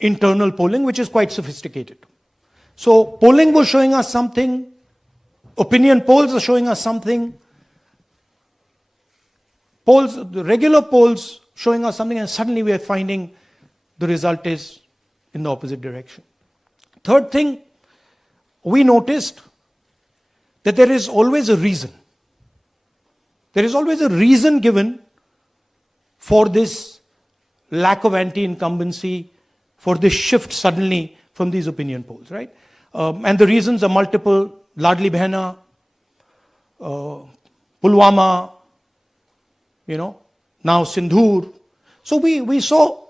internal polling, which is quite sophisticated. So polling was showing us something, opinion polls are showing us something, polls, the regular polls showing us something, and suddenly we are finding the result is in the opposite direction. Third thing, we noticed that there is always a reason. There is always a reason given for this lack of anti-incumbency, for this shift suddenly from these opinion polls, right? And the reasons are multiple: Ladli Behna, Pulwama, now Sindhur. So we saw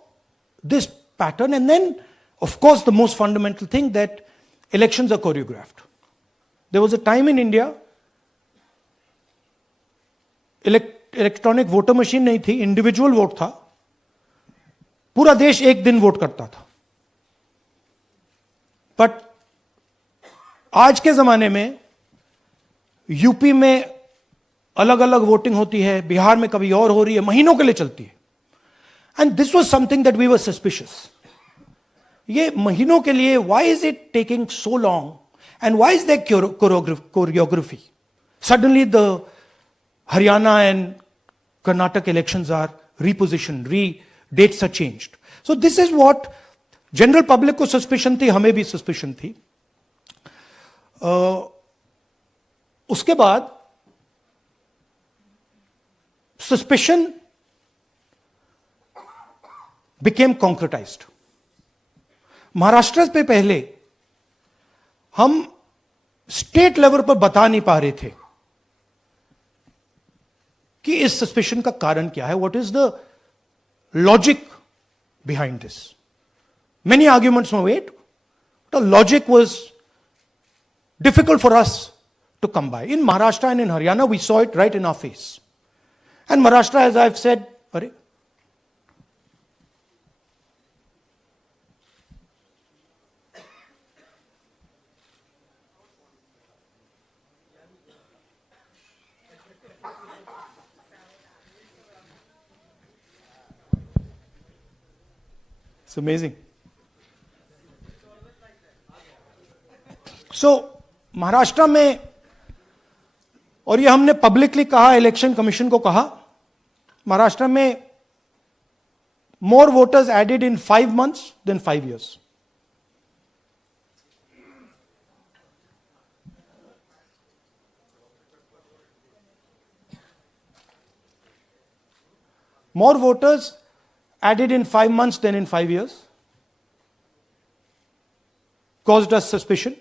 this pattern, and then, of course, the most fundamental thing, that elections are choreographed. There was a time in India, electronic voter machine नहीं थी, individual vote था, पूरा देश एक दिन vote करता था. But आज के जमाने में यूपी में अलग अलग वोटिंग होती है, बिहार में कभी और हो रही है, महीनों के लिए चलती है. And this was something that we were suspicious. ये महीनों के लिए, why is it taking so long, and why is there choreography? Suddenly the Haryana and Karnataka elections are repositioned, dates are changed. So this is what general public को suspicion थी, हमें भी suspicion थी. उसके बाद suspicion became concretized. महाराष्ट्र पे पहले हम स्टेट लेवल पर बता नहीं पा रहे थे कि इस सस्पिशन का कारण क्या है, what is the logic behind this. Many arguments में wait, the logic was difficult for us to come by. In Maharashtra and in Haryana we saw it right in our face. And Maharashtra, as I have said, अरे it's amazing. So Maharashtra में, और ये हमने publicly कहा, election commission को कहा, महाराष्ट्र में more voters added in 5 months than 5 years. More voters added in 5 months than in 5 years, caused us suspicion.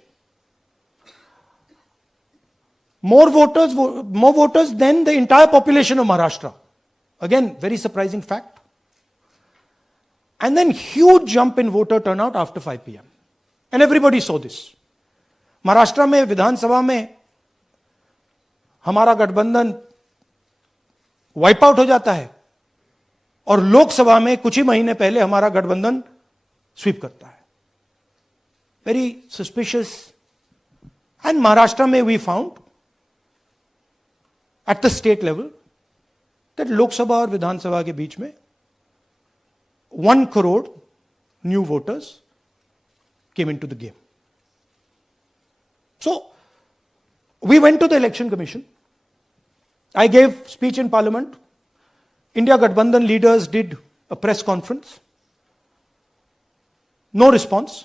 More voters than the entire population of Maharashtra. Again, very surprising fact. And then huge jump in voter turnout after 5 p.m. And everybody saw this. Maharashtra में विधानसभा में हमारा गठबंधन wipe out हो जाता है, और लोकसभा में कुछ ही महीने पहले हमारा गठबंधन स्वीप करता है. Very suspicious. एंड महाराष्ट्र में we found at the state level that Lok Sabha और विधानसभा के बीच में 1 crore new voters came into the game. So we went to the election commission. I gave speech in parliament. India Gathbandhan leaders did a press conference. No response.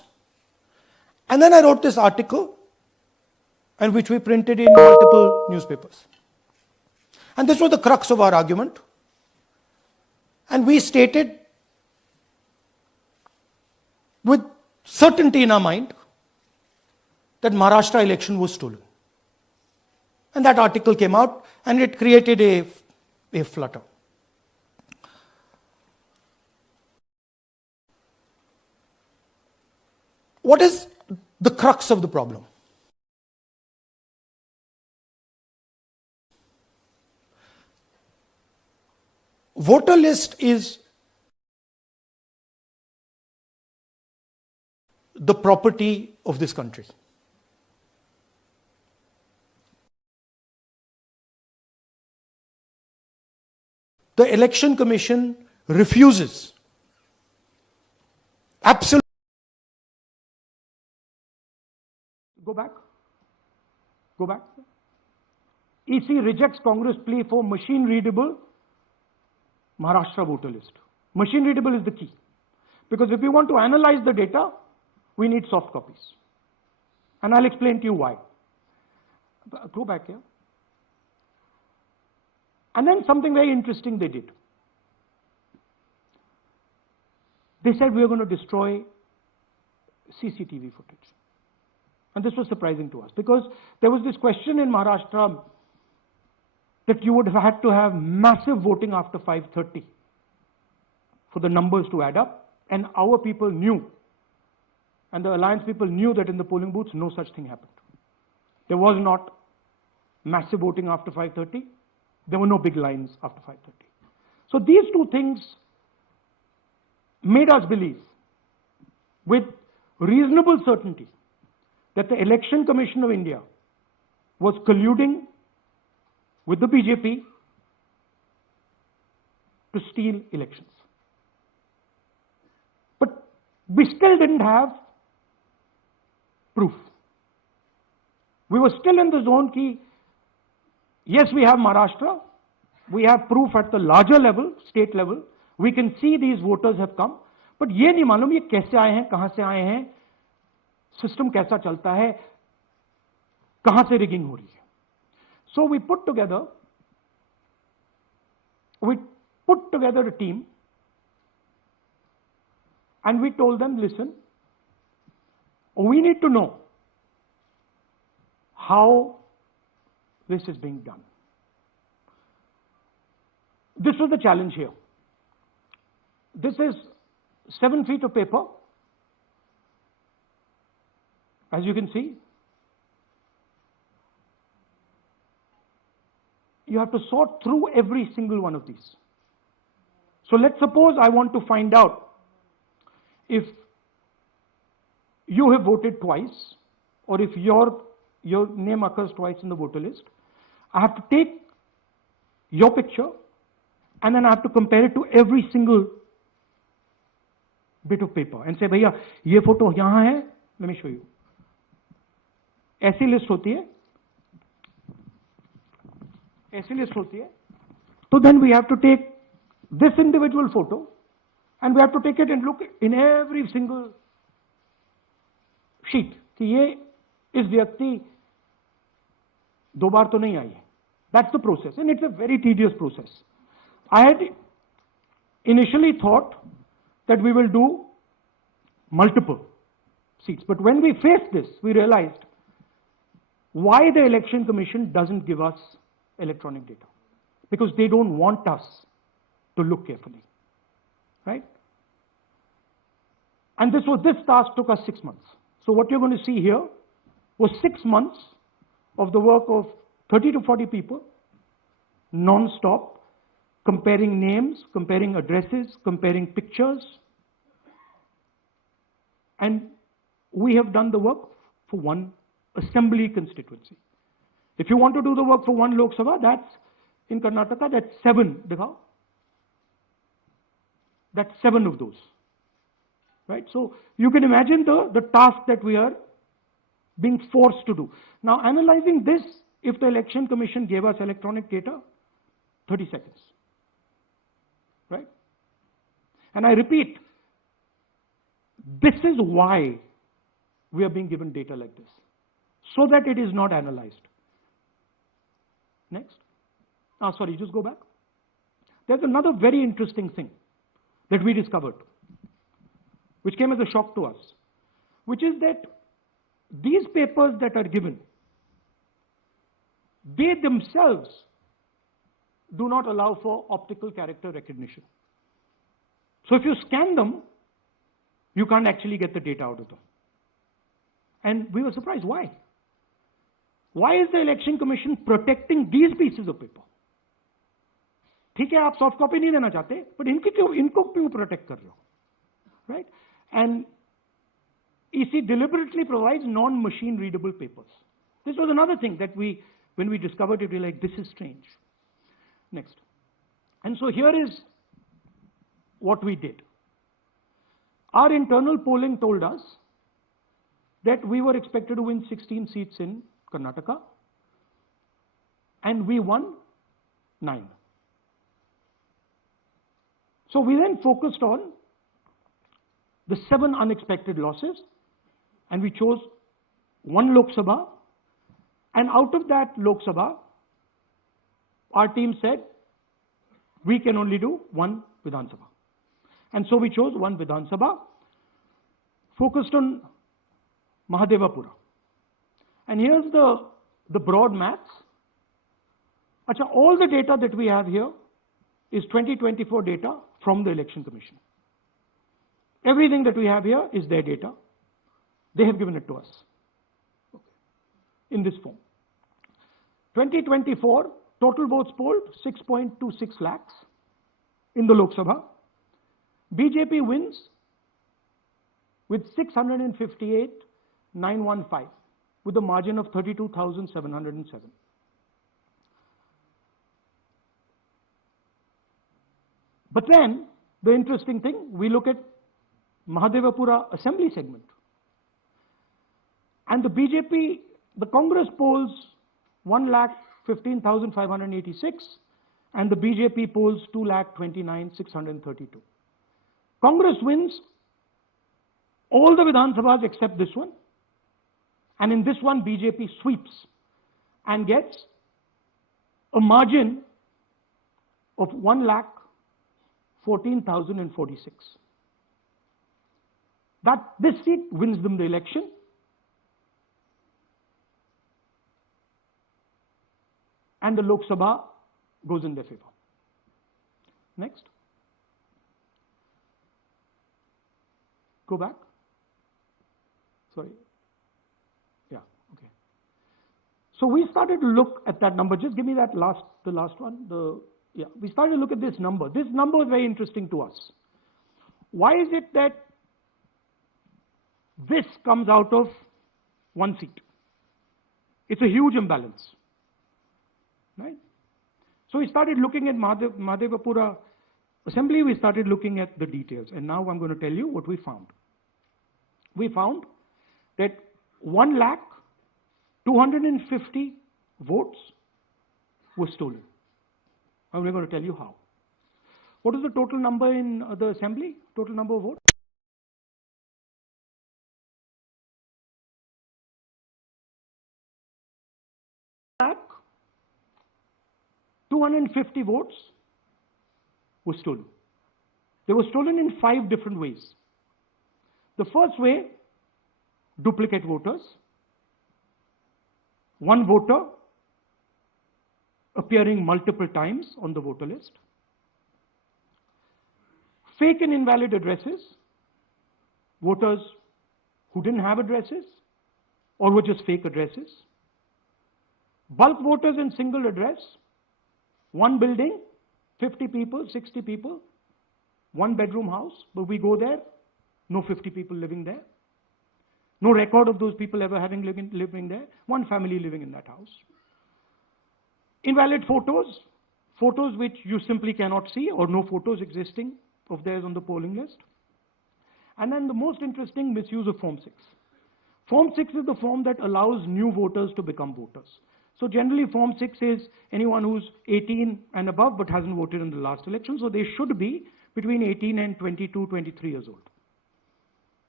And then I wrote this article, and which we printed in multiple newspapers. And this was the crux of our argument. And we stated with certainty in our mind that Maharashtra election was stolen. And that article came out, and it created a flutter. What is the crux of the problem? Voter list is the property of this country. The Election Commission refuses, absolutely Go back. Go back. EC rejects Congress plea for machine-readable Maharashtra voter list. Machine-readable is the key. Because if we want to analyze the data, we need soft copies. And I'll explain to you why. Go back here. And then something very interesting they did. They said we are going to destroy CCTV footage. And this was surprising to us because there was this question in Maharashtra that you would have had to have massive voting after 5:30 for the numbers to add up. And our people knew, and the alliance people knew that in the polling booths, no such thing happened. There was not massive voting after 5:30. There were no big lines after 5:30. So these two things made us believe with reasonable certainty that the Election Commission of India was colluding with the BJP to steal elections. But we still didn't have proof. We were still in the zone ki, yes, we have Maharashtra, we have proof at the larger level, state level, we can see these voters have come, but ये नहीं मालूम ये कैसे आए हैं, कहां से आए हैं, सिस्टम कैसा चलता है, कहां से रिगिंग हो रही है. So we put together a team and we told them, listen, we need to know how this is being done. This was the challenge here. This is 7 feet of paper, as you can see. You have to sort through every single one of these. So let's suppose I want to find out if you have voted twice or if your name occurs twice in the voter list. I have to take your picture and then I have to compare it to every single bit of paper and say, भैया ये photo यहाँ है, let me show you. ऐसी list होती है. ऐसी list होती है. So then we have to take this individual photo and we have to take it and look in every single sheet कि ये इस व्यक्ति दो बार तो नहीं आई है. That's the process and it's a very tedious process. I had initially thought that we will do multiple seats, but when we faced this, we realized why the Election Commission doesn't give us electronic data, because they don't want us to look carefully, right? And this task took us 6 months. So what you're going to see here was 6 months of the work of 30 to 40 people, non-stop, comparing names, comparing addresses, comparing pictures. And we have done the work for one assembly constituency. If you want to do the work for one Lok Sabha, that's in Karnataka, that's 7. Dikhao. That's 7 of those. Right? So you can imagine the task that we are being forced to do. Now, analyzing this, if the Election Commission gave us electronic data, 30 seconds. Right? And I repeat, this is why we are being given data like this, so that it is not analyzed. Next. Sorry, just go back. There's another very interesting thing that we discovered, which came as a shock to us, which is that these papers that are given, they themselves do not allow for optical character recognition. So if you scan them, you can't actually get the data out of them. And we were surprised. Why? Why is the Election Commission protecting these pieces of paper? ठीक है, आप soft copy नहीं देना चाहते, but इनको क्यों protect कर रहे हो? Right? And EC deliberately provides non-machine readable papers. This was another thing that when we discovered it, we were like, this is strange. Next. And so here is what we did. Our internal polling told us that we were expected to win 16 seats in Karnataka, and we won 9. So we then focused on the 7 unexpected losses, and we chose 1 Lok Sabha, and out of that Lok Sabha, our team said, we can only do 1 Vidhan Sabha. And so we chose 1 Vidhan Sabha, focused on Mahadevapura. And here's the broad maths. Achha, all the data that we have here is 2024 data from the Election Commission. Everything that we have here is their data. They have given it to us in this form. 2024, total votes polled 6.26 lakhs in the Lok Sabha. BJP wins with 658,915 with a margin of 32,707. But then, the interesting thing, we look at Mahadevapura Assembly segment. And the BJP, the Congress polls 1,15,586 and the BJP polls 2,29,632. Congress wins all the Vidhan Sabhas except this one. And in this one, BJP sweeps and gets a margin of 1,14,046. This seat wins them the election. And the Lok Sabha goes in their favor. Next. Go back. Sorry. Yeah, okay. So we started to look at that number. Just give me that the last one. We started to look at this number. This number is very interesting to us. Why is it that this comes out of 1 seat? It's a huge imbalance. Right? So we started looking at Mahadevapura Assembly, we started looking at the details, and now I'm going to tell you what we found. We found that 1,250,000 votes were stolen. And we're going to tell you how. What is the total number in the Assembly? Total number of votes? 250 votes were stolen. They were stolen in 5 different ways. The first way, duplicate voters. One voter appearing multiple times on the voter list. Fake and invalid addresses. Voters who didn't have addresses or were just fake addresses. Bulk voters in single address. One building, 50 people, 60 people, 1 bedroom house, but we go there, no 50 people living there. No record of those people ever having living there. 1 family living in that house. Invalid photos, photos which you simply cannot see or no photos existing of theirs on the polling list. And then the most interesting, misuse of Form 6. Form 6 is the form that allows new voters to become voters. So generally Form 6 is anyone who's 18 and above but hasn't voted in the last election. So they should be between 18 and 22, 23 years old.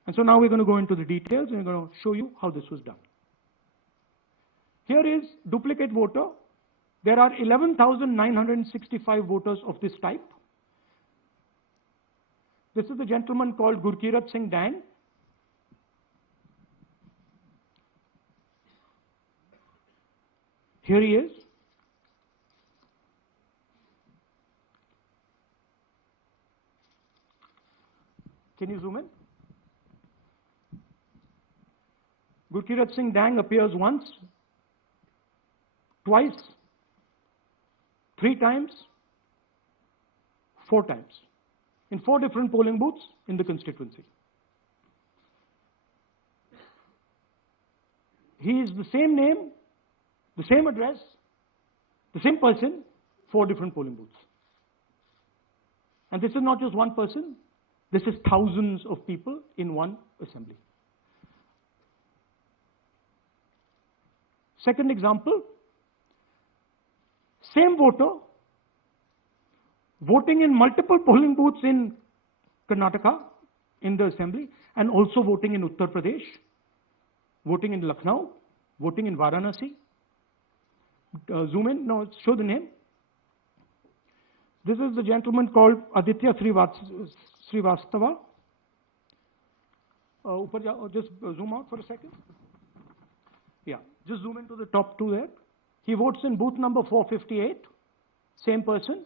And so now we're going to go into the details and we're going to show you how this was done. Here is duplicate voter. There are 11,965 voters of this type. This is a gentleman called Gurkirat Singh Dang. Here he is. Can you zoom in? Gurkirat Singh Dang appears once, twice, 3 times, 4 times, in 4 different polling booths in the constituency. He is the same name, the same address, the same person, 4 different polling booths. And this is not just one person, this is thousands of people in one assembly. Second example, same voter voting in multiple polling booths in Karnataka in the assembly, and also voting in Uttar Pradesh, voting in Lucknow, voting in Varanasi. Zoom in, no, show the name. This is the gentleman called Aditya Srivastava. Just zoom out for a second. Yeah, just zoom into the top two there. He votes in booth number 458, same person.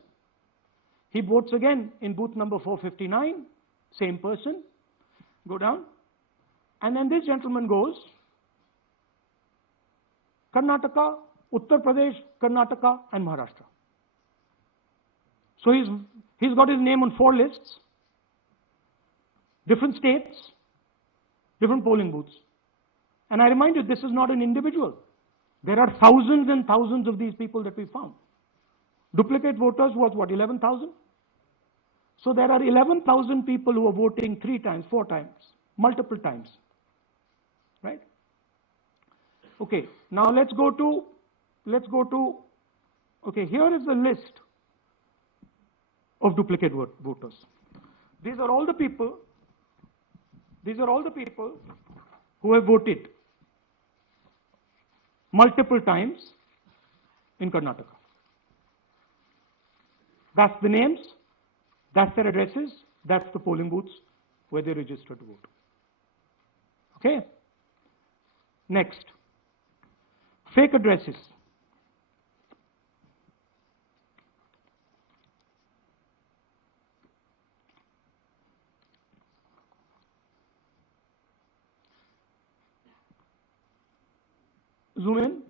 He votes again in booth number 459, same person. Go down. And then this gentleman goes Karnataka, Uttar Pradesh, Karnataka, and Maharashtra. So he's got his name on 4 lists, different states, different polling booths. And I remind you, this is not an individual. There are thousands and thousands of these people that we found. Duplicate voters was what, 11,000? So there are 11,000 people who are voting 3 times, 4 times, multiple times, right? Okay, now let's go to, okay, here is the list of duplicate voters. These are all the people who have voted multiple times in Karnataka. That's the names, that's their addresses, that's the polling booths where they registered to vote. Okay? Next, fake addresses. Zoom in.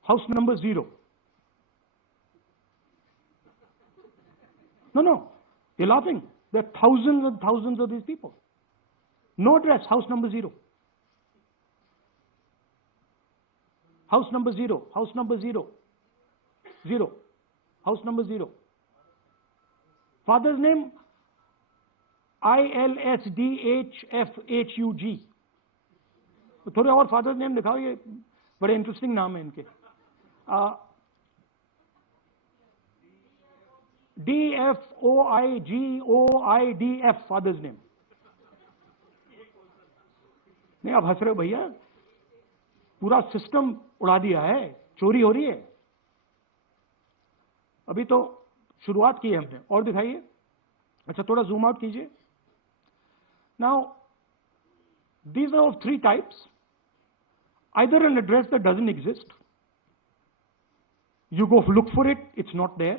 House number 0. No, you're laughing. There are thousands and thousands of these people. No address, house number 0. House number 0, house number 0, 0, house number 0. Father's name, ILSDHFHUG. तो थोड़े और father name दिखाओ, ये बड़े interesting नाम है इनके. DFOIGOIDF father's name. नहीं, आप हंस रहे हो भैया, पूरा सिस्टम उड़ा दिया है, चोरी हो रही है. अभी तो शुरुआत की है हमने. और दिखाइए. अच्छा, थोड़ा जूम आउट कीजिए. Now these are of 3 types. Either an address that doesn't exist, you go look for it, it's not there,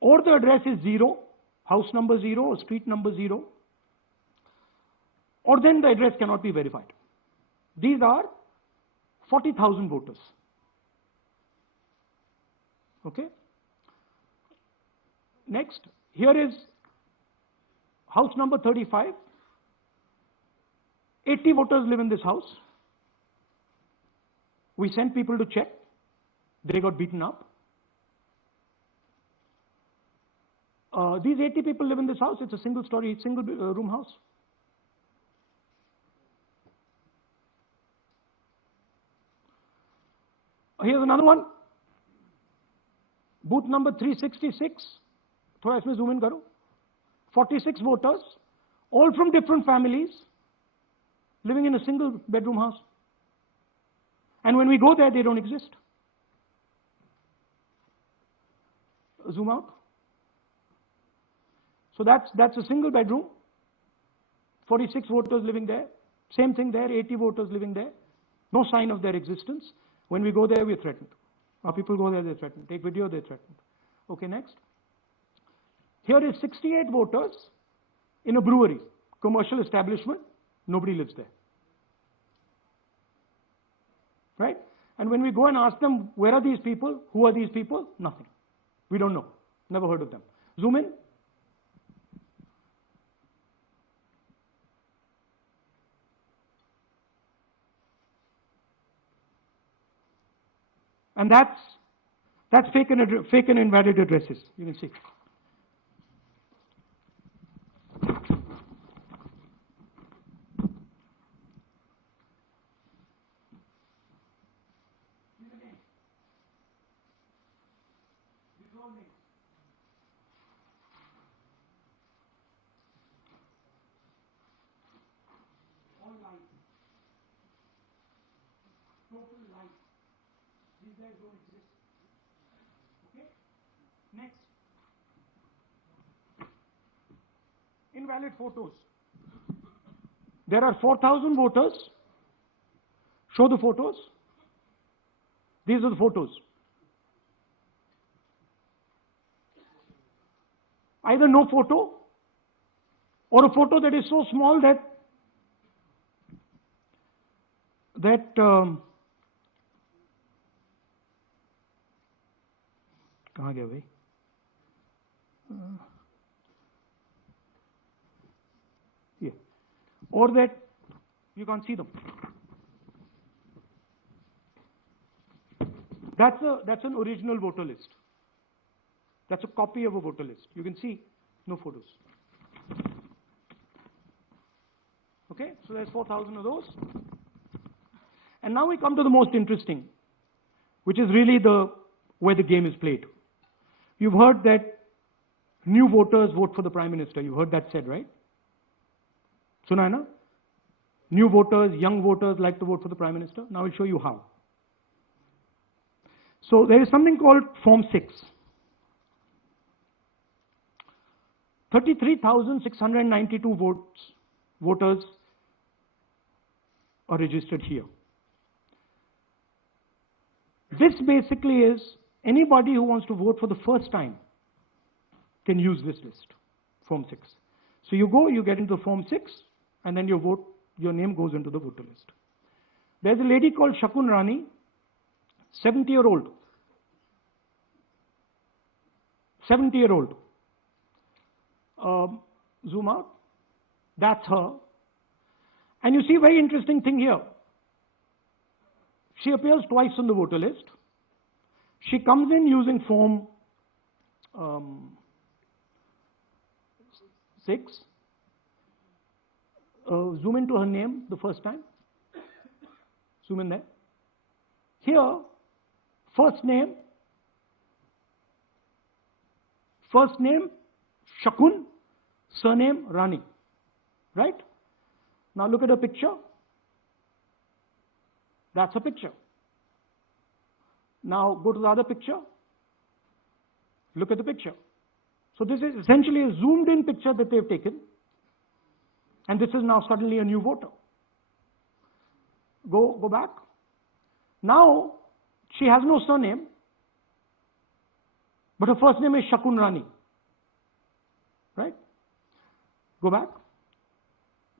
or the address is 0, house number 0 or street number 0, or then the address cannot be verified. These are 40,000 voters. Okay? Next, here is house number 35. 80 voters live in this house. We sent people to check. They got beaten up. These 80 people live in this house. It's a single story, single room house. Here's another one. Booth number 366. थोड़ा इसमें zoom in करो. 46 voters, all from different families, living in a single bedroom house. And when we go there, they don't exist. Zoom out. So that's a single bedroom, 46 voters living there. Same thing there, 80 voters living there. No sign of their existence. When we go there, we're threatened. Our people go there, they're threatened. Take video, they're threatened. Okay, next. Here is 68 voters in a brewery, commercial establishment. Nobody lives there. Right? And when we go and ask them, where are these people? Who are these people? Nothing. We don't know. Never heard of them. Zoom in. And that's fake and invalid addresses. You can see. these guys don't exist. Okay? Next. Invalid photos. There are 4,000 voters. Show the photos. These are the photos. Either no photo or a photo that is so small that कहाँ गया भाई? Yeah. Or that you can't see them. That's an original voter list. That's a copy of a voter list. You can see no photos. Okay, so there's 4,000 of those. And now we come to the most interesting, which is really where the game is played. You've heard that new voters vote for the Prime Minister. You've heard that said, right? Suna hai na? New voters, young voters like to vote for the Prime Minister. Now I'll show you how. So there is something called Form 6. 33,692 voters are registered here. This basically is anybody who wants to vote for the first time can use this list, Form 6. So you go, you get into Form 6, and then your name goes into the voter list. There's a lady called Shakun Rani, 70-year-old. 70-year-old. Zoom out. That's her. And you see a very interesting thing here. She appears twice on the voter list. She comes in using Form 6. Zoom into her name the first time. Zoom in there. Here, first name Shakun, surname Rani. Right? Now look at her picture. That's a picture. Now go to the other picture. Look at the picture. So this is essentially a zoomed in picture that they've taken. And this is now suddenly a new voter. Go back. Now she has no surname, but her first name is Shakun Rani. Right? Go back.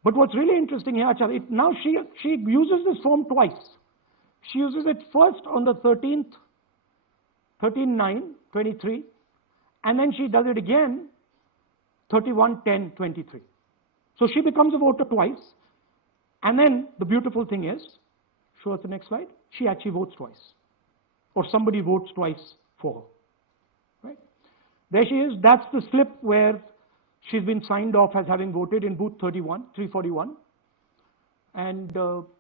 But what's really interesting here, now she uses this form twice. She uses it first on the 13th, 13/9/23, and then she does it again 31/10/23. So she becomes a voter twice. And then the beautiful thing is, show us the next slide, she actually votes twice. Or somebody votes twice for her. Right? There she is. That's the slip where she's been signed off as having voted in booth 341. And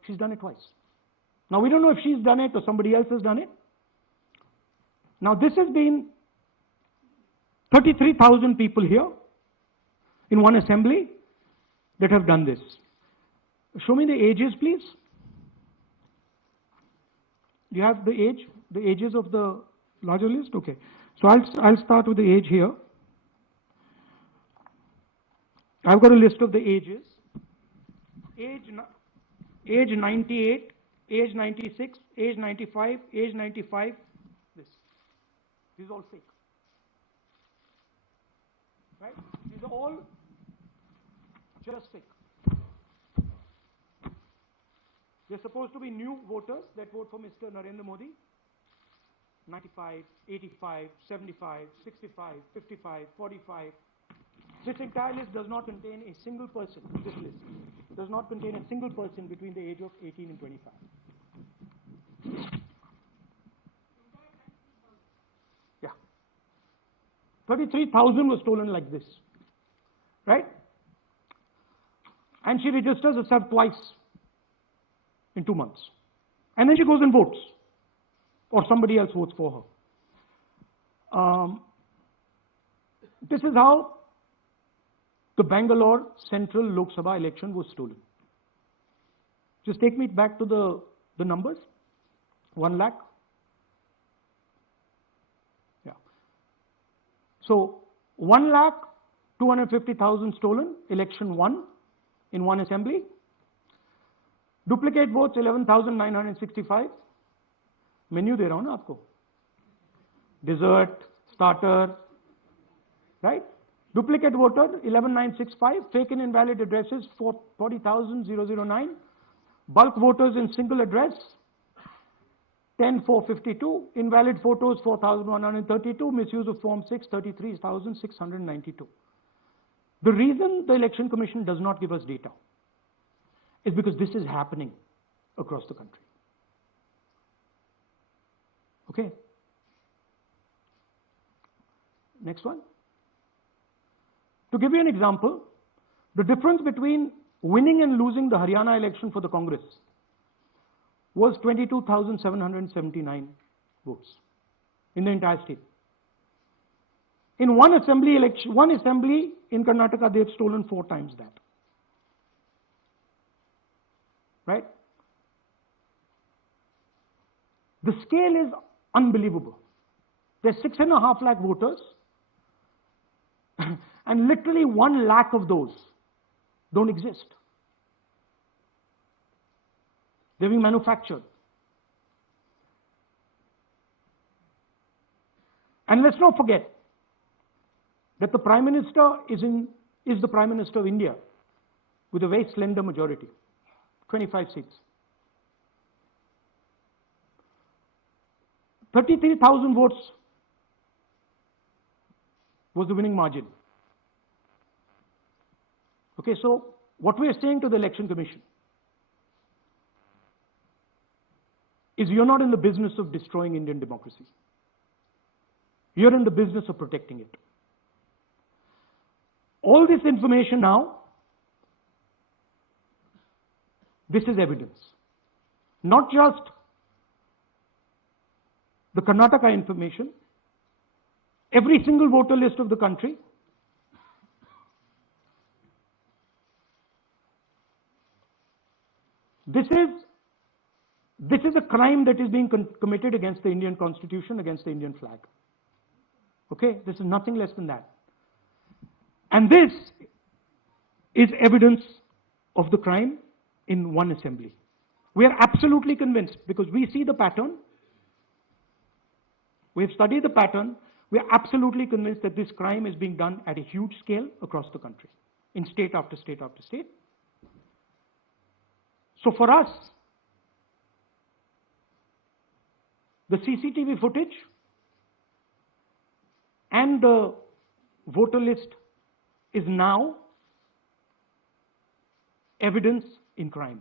she's done it twice. Now we don't know if she's done it or somebody else has done it. Now this has been 33,000 people here in one assembly that have done this. Show me the ages, please. Do you have the ages of the larger list? Okay. So I'll start with the age here. I've got a list of the ages. Age 98, age 96, age 95, age 95. This is all fake. Right? These are all just fake. They're supposed to be new voters that vote for Mr. Narendra Modi. 95, 85, 75, 65, 55, 45. This entire list does not contain a single person. This list does not contain a single person between the age of 18 and 25. Yeah. 33,000 was stolen like this. Right? And she registers herself twice in 2 months. And then she goes and votes. Or somebody else votes for her. This is how the Bangalore Central Lok Sabha election was stolen. Just take me back to the numbers. 1 lakh, So 1,250,000 stolen, election won in one assembly. Duplicate votes 11,965. Menu दे रहा हूं ना आपको. Dessert, starter, right? Duplicate voter 11,965. Fake and invalid addresses 40,009. Bulk voters in single address 10,452. Invalid photos 4,132. Misuse of Form 6 33,692. The reason the Election Commission does not give us data is because this is happening across the country. Okay. Next one. To give you an example, the difference between winning and losing the Haryana election for the Congress was 22,779 votes in the entire state. In one assembly in Karnataka, they've stolen 4 times that. Right? The scale is unbelievable. There's 6.5 lakh voters, and literally 1 lakh of those don't exist. They're being manufactured. And let's not forget that the Prime Minister is the Prime Minister of India with a very slender majority, 25 seats. 33,000 votes was the winning margin. Okay, so what we are saying to the Election Commission is you're not in the business of destroying Indian democracy. You're in the business of protecting it. All this information now, this is evidence. Not just the Karnataka information, every single voter list of the country. This is a crime that is being committed against the Indian Constitution, against the Indian flag. Okay, this is nothing less than that. And this is evidence of the crime in one assembly. We are absolutely convinced because we see the pattern. We have studied the pattern. We are absolutely convinced that this crime is being done at a huge scale across the country, in state after state after state. So for us, the CCTV footage and the voter list is now evidence in crime.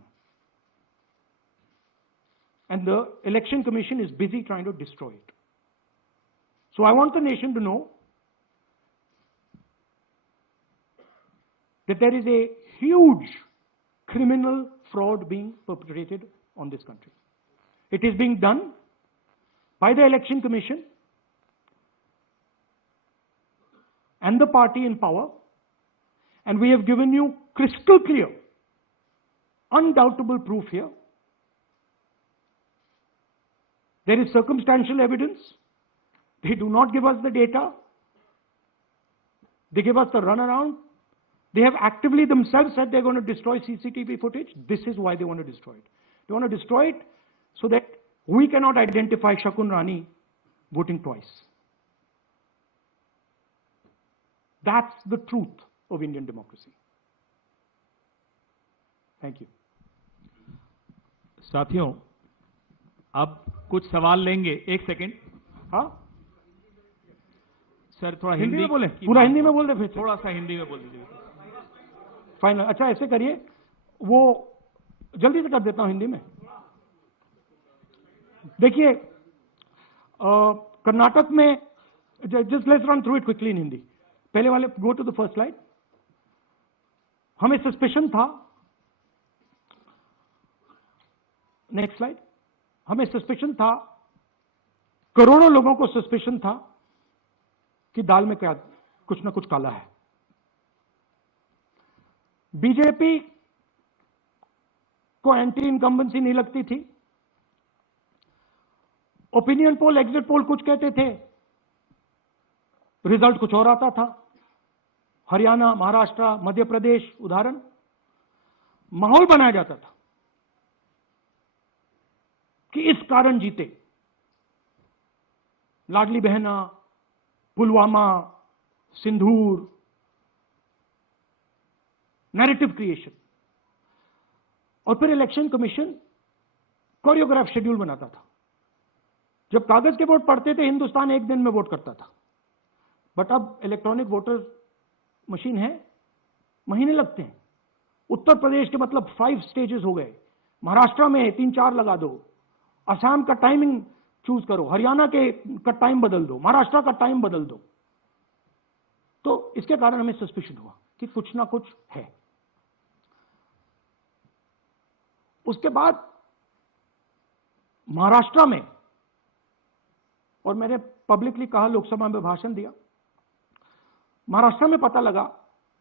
And the Election Commission is busy trying to destroy it. So I want the nation to know that there is a huge criminal fraud being perpetrated on this country. It is being done by the Election Commission and the party in power, and we have given you crystal clear, undoubtable proof here. There is circumstantial evidence. They do not give us the data. They give us the runaround. They have actively themselves said they're going to destroy CCTV footage. This is why they want to destroy it. They want to destroy it so that we cannot identify Shakun Rani voting twice. That's the truth of Indian democracy. Thank you. साथियों, अब कुछ सवाल लेंगे. एक second. हाँ sir, थोड़ा हिंदी में बोले. पूरा हिंदी में बोल दे. फिर थोड़ा सा हिंदी में बोल दीजिए. फाइन. अच्छा ऐसे करिए, वो जल्दी से कर देता हूं हिंदी में. देखिए, कर्नाटक में, just let's run through it quickly in Hindi. पहले वाले go to the first slide. हमें सस्पेशन था. Next slide. हमें सस्पेशन था, करोड़ों लोगों को सस्पेशन था कि दाल में क्या कुछ ना कुछ काला है. बीजेपी को एंटी इनकम्बेंसी नहीं लगती थी. ओपिनियन पोल, एग्जिट पोल कुछ कहते थे. रिजल्ट कुछ और आता था। हरियाणा, महाराष्ट्र, मध्य प्रदेश उदाहरण, माहौल बनाया जाता था कि इस कारण जीते। लाडली बहना, पुलवामा, सिंदूर, नैरेटिव क्रिएशन। और फिर इलेक्शन कमीशन कोरियोग्राफ शेड्यूल बनाता था। जब कागज के वोट पड़ते थे, हिंदुस्तान एक दिन में वोट करता था, बट अब इलेक्ट्रॉनिक वोटर मशीन है, महीने लगते हैं। उत्तर प्रदेश के मतलब 5 स्टेजेस हो गए, महाराष्ट्र में 3-4 लगा दो, असम का टाइमिंग चूज करो, हरियाणा का टाइम बदल दो, महाराष्ट्र का टाइम बदल दो। तो इसके कारण हमें सस्पिशन हुआ कि कुछ ना कुछ है। उसके बाद महाराष्ट्र में, और मैंने पब्लिकली कहा, लोकसभा में भाषण दिया, महाराष्ट्र में पता लगा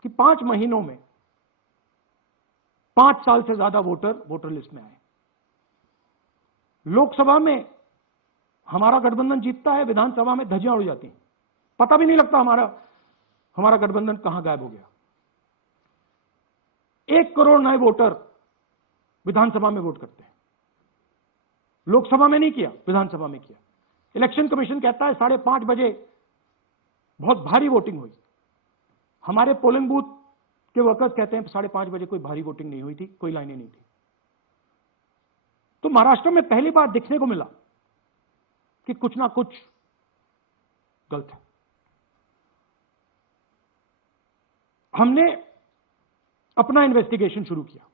कि 5 महीनों में 5 साल से ज्यादा वोटर लिस्ट में आए। लोकसभा में हमारा गठबंधन जीतता है, विधानसभा में धज्जियां उड़ जाती हैं, पता भी नहीं लगता हमारा गठबंधन कहां गायब हो गया। 1 करोड़ नए वोटर विधानसभा में वोट करते हैं। लोकसभा में नहीं किया, विधानसभा में किया। इलेक्शन कमीशन कहता है 5:30 बजे बहुत भारी वोटिंग हुई। हमारे पोलिंग बूथ के वर्कर्स कहते हैं 5:30 बजे कोई भारी वोटिंग नहीं हुई थी, कोई लाइनें नहीं थी। तो महाराष्ट्र में पहली बार दिखने को मिला कि कुछ ना कुछ गलत है। हमने अपना इन्वेस्टिगेशन शुरू किया,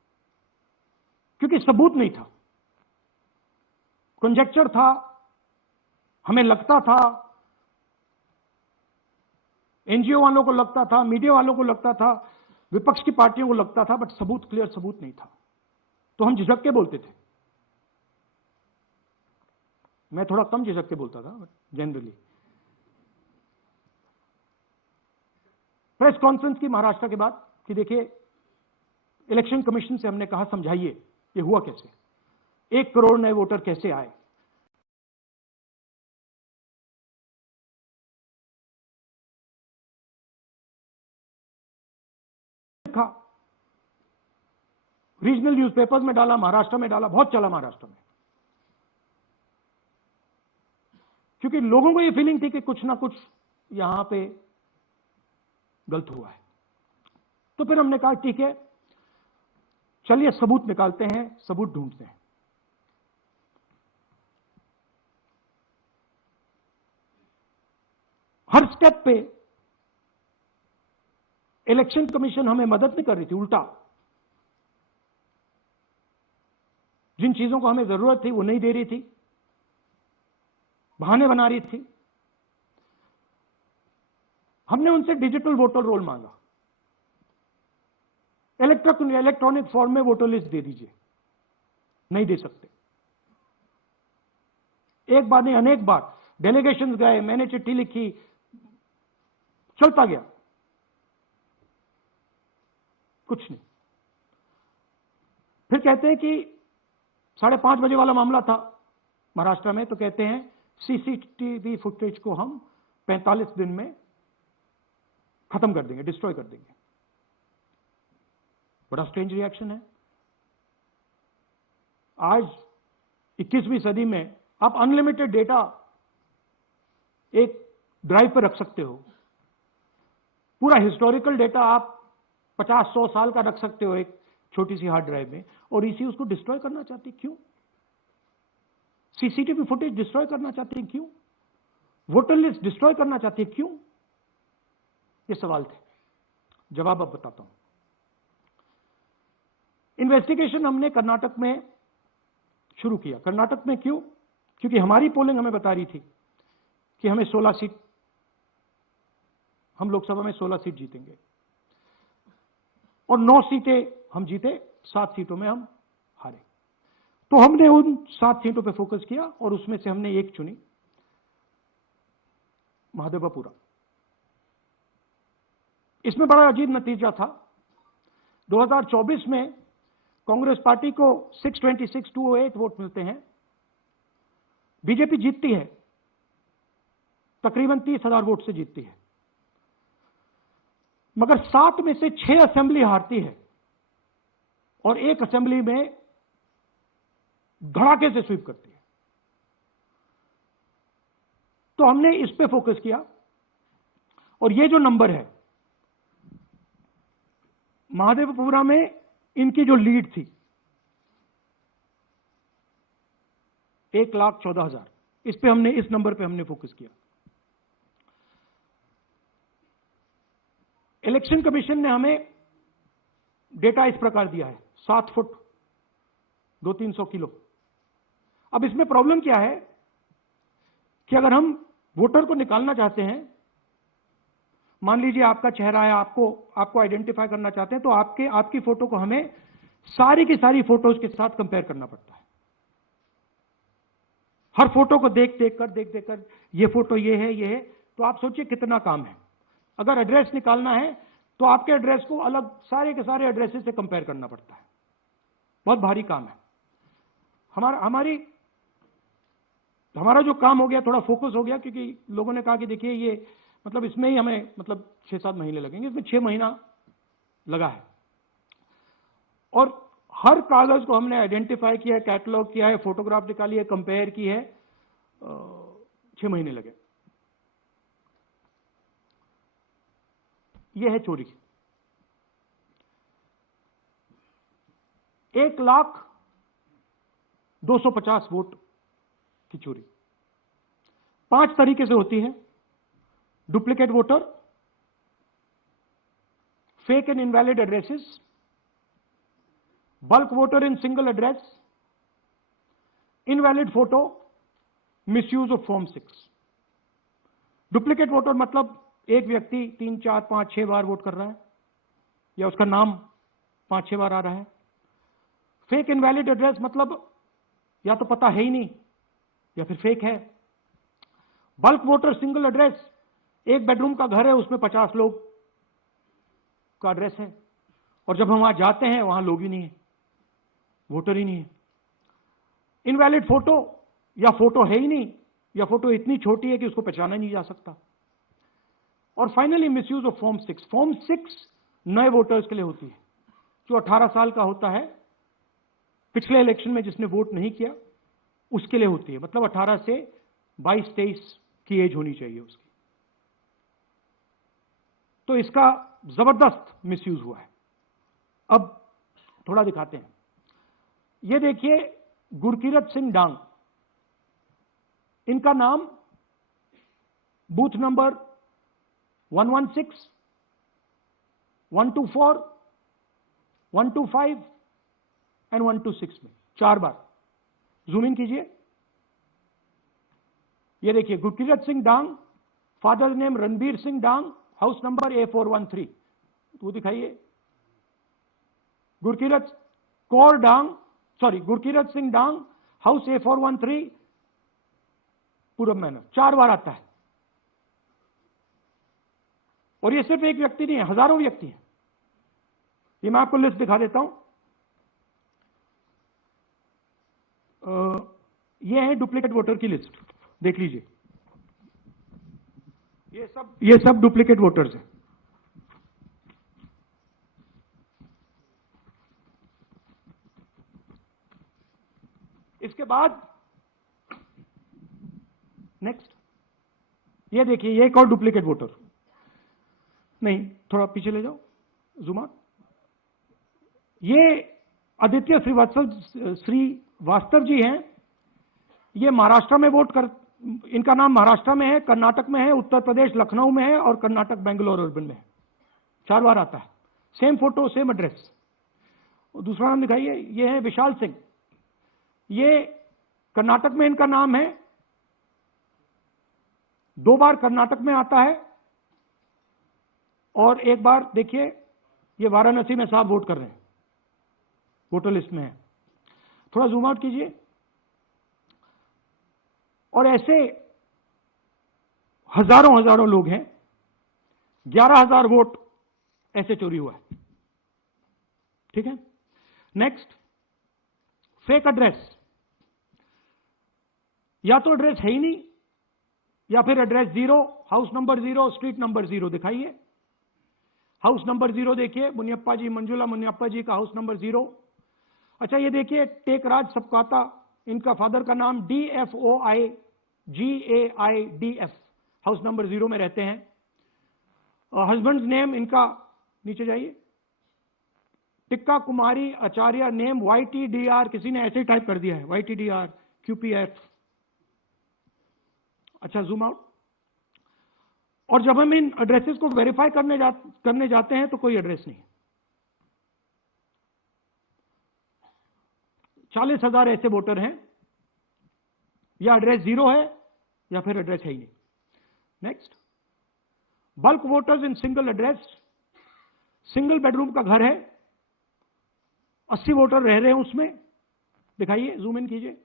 क्योंकि सबूत नहीं था, कंजेक्चर था, हमें लगता था, एनजीओ वालों को लगता था, मीडिया वालों को लगता था, विपक्ष की पार्टियों को लगता था, बट सबूत, क्लियर सबूत नहीं था। तो हम झिझक के बोलते थे। मैं थोड़ा कम झिझक के बोलता था, बट जनरली। प्रेस कॉन्फ्रेंस की महाराष्ट्र के बाद कि देखिए, इलेक्शन कमीशन से हमने कहा समझाइए ये हुआ कैसे, 1 करोड़ नए वोटर कैसे आए। रीजनल न्यूज़पेपर्स में डाला, महाराष्ट्र में डाला, बहुत चला महाराष्ट्र में, क्योंकि लोगों को यह फीलिंग थी कि कुछ ना कुछ यहां पे गलत हुआ है। तो फिर हमने कहा ठीक है, चलिए सबूत निकालते हैं, सबूत ढूंढते हैं। हर स्टेप पे इलेक्शन कमीशन हमें मदद नहीं कर रही थी, उल्टा जिन चीजों को हमें जरूरत थी वो नहीं दे रही थी, बहाने बना रही थी। हमने उनसे डिजिटल वोटर रोल मांगा, इलेक्ट्रॉनिक फॉर्म में वोटर लिस्ट दे दीजिए, नहीं दे सकते। एक बार नहीं, अनेक बार डेलीगेशन गए, मैंने चिट्ठी लिखी, चलता गया, कुछ नहीं। फिर कहते हैं कि 5:30 बजे वाला मामला था महाराष्ट्र में, तो कहते हैं सीसीटीवी फुटेज को हम 45 दिन में खत्म कर देंगे, डिस्ट्रॉय कर देंगे। बड़ा स्ट्रेंज रिएक्शन है। आज 21वीं सदी में आप अनलिमिटेड डेटा एक ड्राइव पर रख सकते हो, पूरा हिस्टोरिकल डेटा आप 50-100 साल का रख सकते हो एक छोटी सी हार्ड ड्राइव में, और इसी उसको डिस्ट्रॉय करना चाहती, क्यों? सीसीटीवी फुटेज डिस्ट्रॉय करना चाहती है, क्यों? वोटर लिस्ट डिस्ट्रॉय करना चाहती है, क्यों? ये सवाल थे, जवाब अब बताता हूं। इन्वेस्टिगेशन हमने कर्नाटक में शुरू किया। कर्नाटक में क्यों? क्योंकि हमारी पोलिंग हमें बता रही थी कि हमें 16 सीट, हम लोकसभा में 16 सीट जीतेंगे, और 9 सीटें हम जीते, 7 सीटों में हम हारे। तो हमने उन 7 सीटों पे फोकस किया, और उसमें से हमने एक चुनी, महादेवपुरा। इसमें बड़ा अजीब नतीजा था। 2024 में कांग्रेस पार्टी को 626-208 वोट मिलते हैं, बीजेपी जीतती है, तकरीबन 30,000 वोट से जीतती है। मगर 7 में से 6 असेंबली हारती है और एक असेंबली में धड़ाके से स्वीप करती है। तो हमने इस पे फोकस किया और ये जो नंबर है, महादेवपुरा में इनकी जो लीड थी 1,14,000, इस पे हमने, इस नंबर पे हमने फोकस किया। इलेक्शन कमीशन ने हमें डेटा इस प्रकार दिया है, 7 फुट 200-300 किलो। अब इसमें प्रॉब्लम क्या है कि अगर हम वोटर को निकालना चाहते हैं, मान लीजिए आपका चेहरा है, आपको आइडेंटिफाई करना चाहते हैं, तो आपकी फोटो को हमें सारी की सारी फोटोज के साथ कंपेयर करना पड़ता है। हर फोटो को देख कर ये फोटो ये है, तो आप सोचिए कितना काम है। अगर एड्रेस निकालना है तो आपके एड्रेस को अलग सारे के सारे एड्रेसेस से कंपेयर करना पड़ता है, बहुत भारी काम है। हमारा जो काम हो गया, थोड़ा फोकस हो गया, क्योंकि लोगों ने कहा कि देखिए ये मतलब इसमें ही हमें मतलब 6-7 महीने लगेंगे, इसमें 6 महीना लगा है। और हर कागज को हमने आइडेंटिफाई किया है, कैटलॉग किया है, फोटोग्राफ निकाली है, कंपेयर की है, 6 महीने लगे। यह है चोरी। 1,02,50 वोट की चोरी 5 तरीके से होती है। Duplicate voter, fake and invalid addresses, bulk voter in single address, invalid photo, misuse of form 6। Duplicate voter मतलब एक व्यक्ति 3, 4, 5, 6 बार वोट कर रहा है, या उसका नाम 5-6 बार आ रहा है। फेक इनवैलिड एड्रेस मतलब या तो पता है ही नहीं या फिर फेक है। बल्क वोटर सिंगल एड्रेस, एक बेडरूम का घर है, उसमें 50 लोग का एड्रेस है, और जब हम वहां जाते हैं वहां लोग ही नहीं है, वोटर ही नहीं है। इनवैलिड फोटो, या फोटो है ही नहीं, या फोटो इतनी छोटी है कि उसको पहचाना नहीं जा सकता। और finally misuse of form 6। Form 6 नए वोटर्स के लिए होती है, जो 18 साल का होता है, पिछले इलेक्शन में जिसने वोट नहीं किया उसके लिए होती है। मतलब 18 से 22-23 की एज होनी चाहिए उसकी। तो इसका जबरदस्त मिसयूज हुआ है। अब थोड़ा दिखाते हैं। ये देखिए, गुरकीरत सिंह डांग, इनका नाम बूथ नंबर 116, 124, 125 एंड 126 में 4 बार। जूम इन कीजिए। ये देखिए, गुरकीरत सिंह डांग, फादर नेम रणबीर सिंह डांग, हाउस नंबर A413। वो दिखाइए। गुरकीरत सिंह डांग, हाउस A413, पूरब मैनर। 4 बार आता है। और ये सिर्फ एक व्यक्ति नहीं है, हजारों व्यक्ति हैं। ये मैं आपको लिस्ट दिखा देता हूं। ये है डुप्लीकेट वोटर की लिस्ट, देख लीजिए। ये सब डुप्लीकेट वोटर्स हैं। इसके बाद नेक्स्ट, ये देखिए, ये एक और डुप्लीकेट वोटर। नहीं, थोड़ा पीछे ले जाओ, जूम आउट। ये आदित्य श्रीवास्तव जी हैं। ये महाराष्ट्र में इनका नाम महाराष्ट्र में है, कर्नाटक में है, उत्तर प्रदेश लखनऊ में है, और कर्नाटक बेंगलोर अर्बन में है। 4 बार आता है। Same photo, same address. दूसरा नाम दिखाइए। ये है विशाल सिंह। ये कर्नाटक में इनका नाम है, 2 बार कर्नाटक में आता है, और 1 बार देखिए ये वाराणसी में साहब वोट कर रहे हैं, वोटर लिस्ट में है। थोड़ा जूम आउट कीजिए। और ऐसे हजारों लोग हैं। 11,000 वोट ऐसे चोरी हुआ है। ठीक है। Next, fake address. या तो एड्रेस है ही नहीं, या फिर address 0, house number 0, street number 0 दिखाइए। हाउस नंबर 0 देखिए, मुनियप्पा जी, मंजुला मुनियप्पा जी का हाउस नंबर 0। अच्छा ये देखिए टेकराज सबकाता, इनका फादर का नाम DFOIGAIDF, हाउस नंबर 0 में रहते हैं। हस्बैंड नेम इनका, नीचे जाइए, टिक्का कुमारी आचार्य, नेम YTDR, किसी ने ऐसे ही टाइप कर दिया है YTDR QPF। अच्छा जूम आउट। और जब हम इन एड्रेसेस को वेरीफाई करने जाते हैं तो कोई एड्रेस नहीं। 40,000 ऐसे वोटर हैं, या एड्रेस 0 है या फिर एड्रेस है ही नहीं। Next, bulk voters in single address, single bedroom का घर है, 80 वोटर रह रहे हैं उसमें, दिखाइए, जूम इन कीजिए।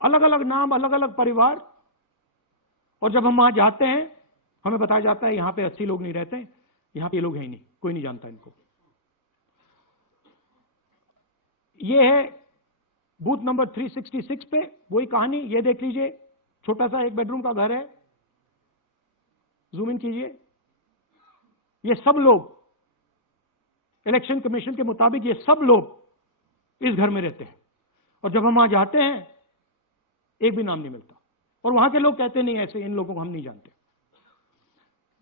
अलग अलग नाम, अलग अलग परिवार, और जब हम वहां जाते हैं हमें बताया जाता है यहां पे 80 लोग नहीं रहते, यहां पे ये लोग हैं ही नहीं, कोई नहीं जानता इनको। ये है बूथ नंबर 366 पे वही कहानी, ये देख लीजिए, छोटा सा एक बेडरूम का घर है, जूम इन कीजिए। ये सब लोग, इलेक्शन कमीशन के मुताबिक ये सब लोग इस घर में रहते हैं, और जब हम वहां जाते हैं एक भी नाम नहीं मिलता, और वहां के लोग कहते नहीं ऐसे, इन लोगों को हम नहीं जानते।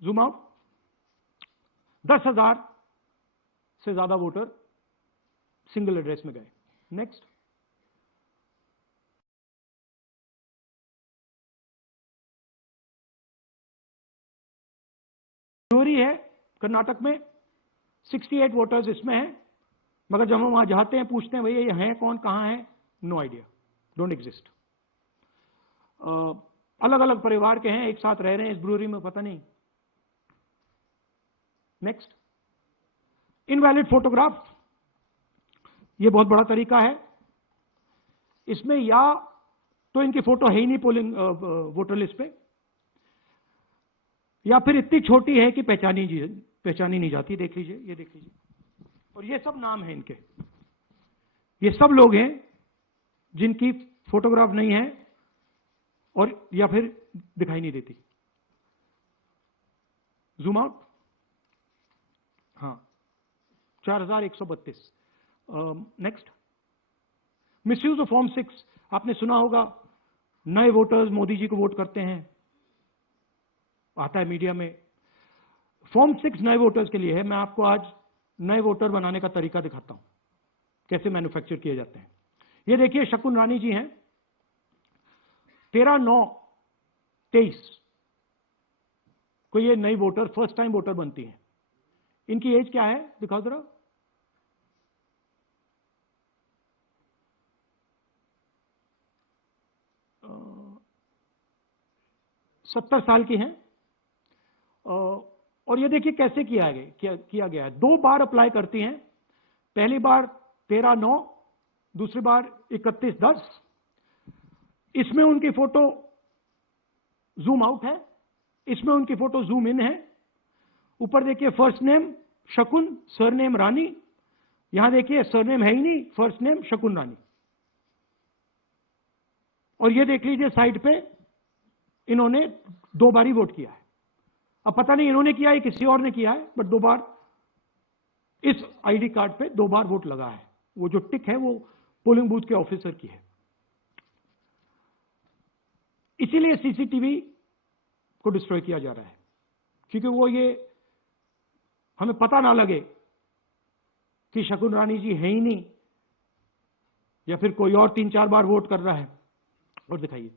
Zoom out. 10,000 से ज्यादा वोटर सिंगल एड्रेस में गए। नेक्स्ट, चोरी है कर्नाटक में, 68 वोटर्स इसमें हैं, मगर जब हम वहां जाते हैं पूछते हैं भैया ये हैं कौन, कहां है, नो आइडिया, डोंट एग्जिस्ट। अलग अलग परिवार के हैं, एक साथ रह रहे हैं इस ब्रूअरी में, पता नहीं। नेक्स्ट, इनवैलिड फोटोग्राफ, ये बहुत बड़ा तरीका है। इसमें या तो इनकी फोटो है ही नहीं पोलिंग वोटर लिस्ट पे, या फिर इतनी छोटी है कि पहचानी नहीं जाती। देख लीजिए, ये देख लीजिए, और ये सब नाम है इनके, ये सब लोग हैं जिनकी फोटोग्राफ नहीं है और या फिर दिखाई नहीं देती। Zoom out. हाँ, 4132। नेक्स्ट, मिसयूज ऑफ फॉर्म 6, आपने सुना होगा, नए वोटर्स मोदी जी को वोट करते हैं, आता है मीडिया में। फॉर्म 6 नए वोटर्स के लिए है। मैं आपको आज नए वोटर बनाने का तरीका दिखाता हूं, कैसे मैन्युफैक्चर किए जाते हैं। ये देखिए शकुन रानी जी हैं, 13/9/23 को ये नई वोटर, फर्स्ट टाइम वोटर बनती हैं। इनकी एज क्या है, दिखाओ जरा। अ, 70 साल की हैं। और ये देखिए कैसे किया गया है। 2 बार अप्लाई करती हैं, पहली बार 13/9, दूसरी बार 31/10। इसमें उनकी फोटो जूम आउट है, इसमें उनकी फोटो जूम इन है। ऊपर देखिए फर्स्ट नेम शकुन, सरनेम रानी, यहां देखिए सरनेम है ही नहीं, फर्स्ट नेम शकुन रानी। और ये देख लीजिए साइड पे इन्होंने 2 बार ही वोट किया है। अब पता नहीं इन्होंने किया है किसी और ने किया है, बट 2 बार इस आईडी कार्ड पे 2 बार वोट लगा है। वो जो टिक है वो पोलिंग बूथ के ऑफिसर की है। इसीलिए सीसीटीवी को डिस्ट्रॉय किया जा रहा है, क्योंकि वो ये हमें पता ना लगे कि शकुन रानी जी है ही नहीं, या फिर कोई और 3-4 बार वोट कर रहा है। और दिखाइए,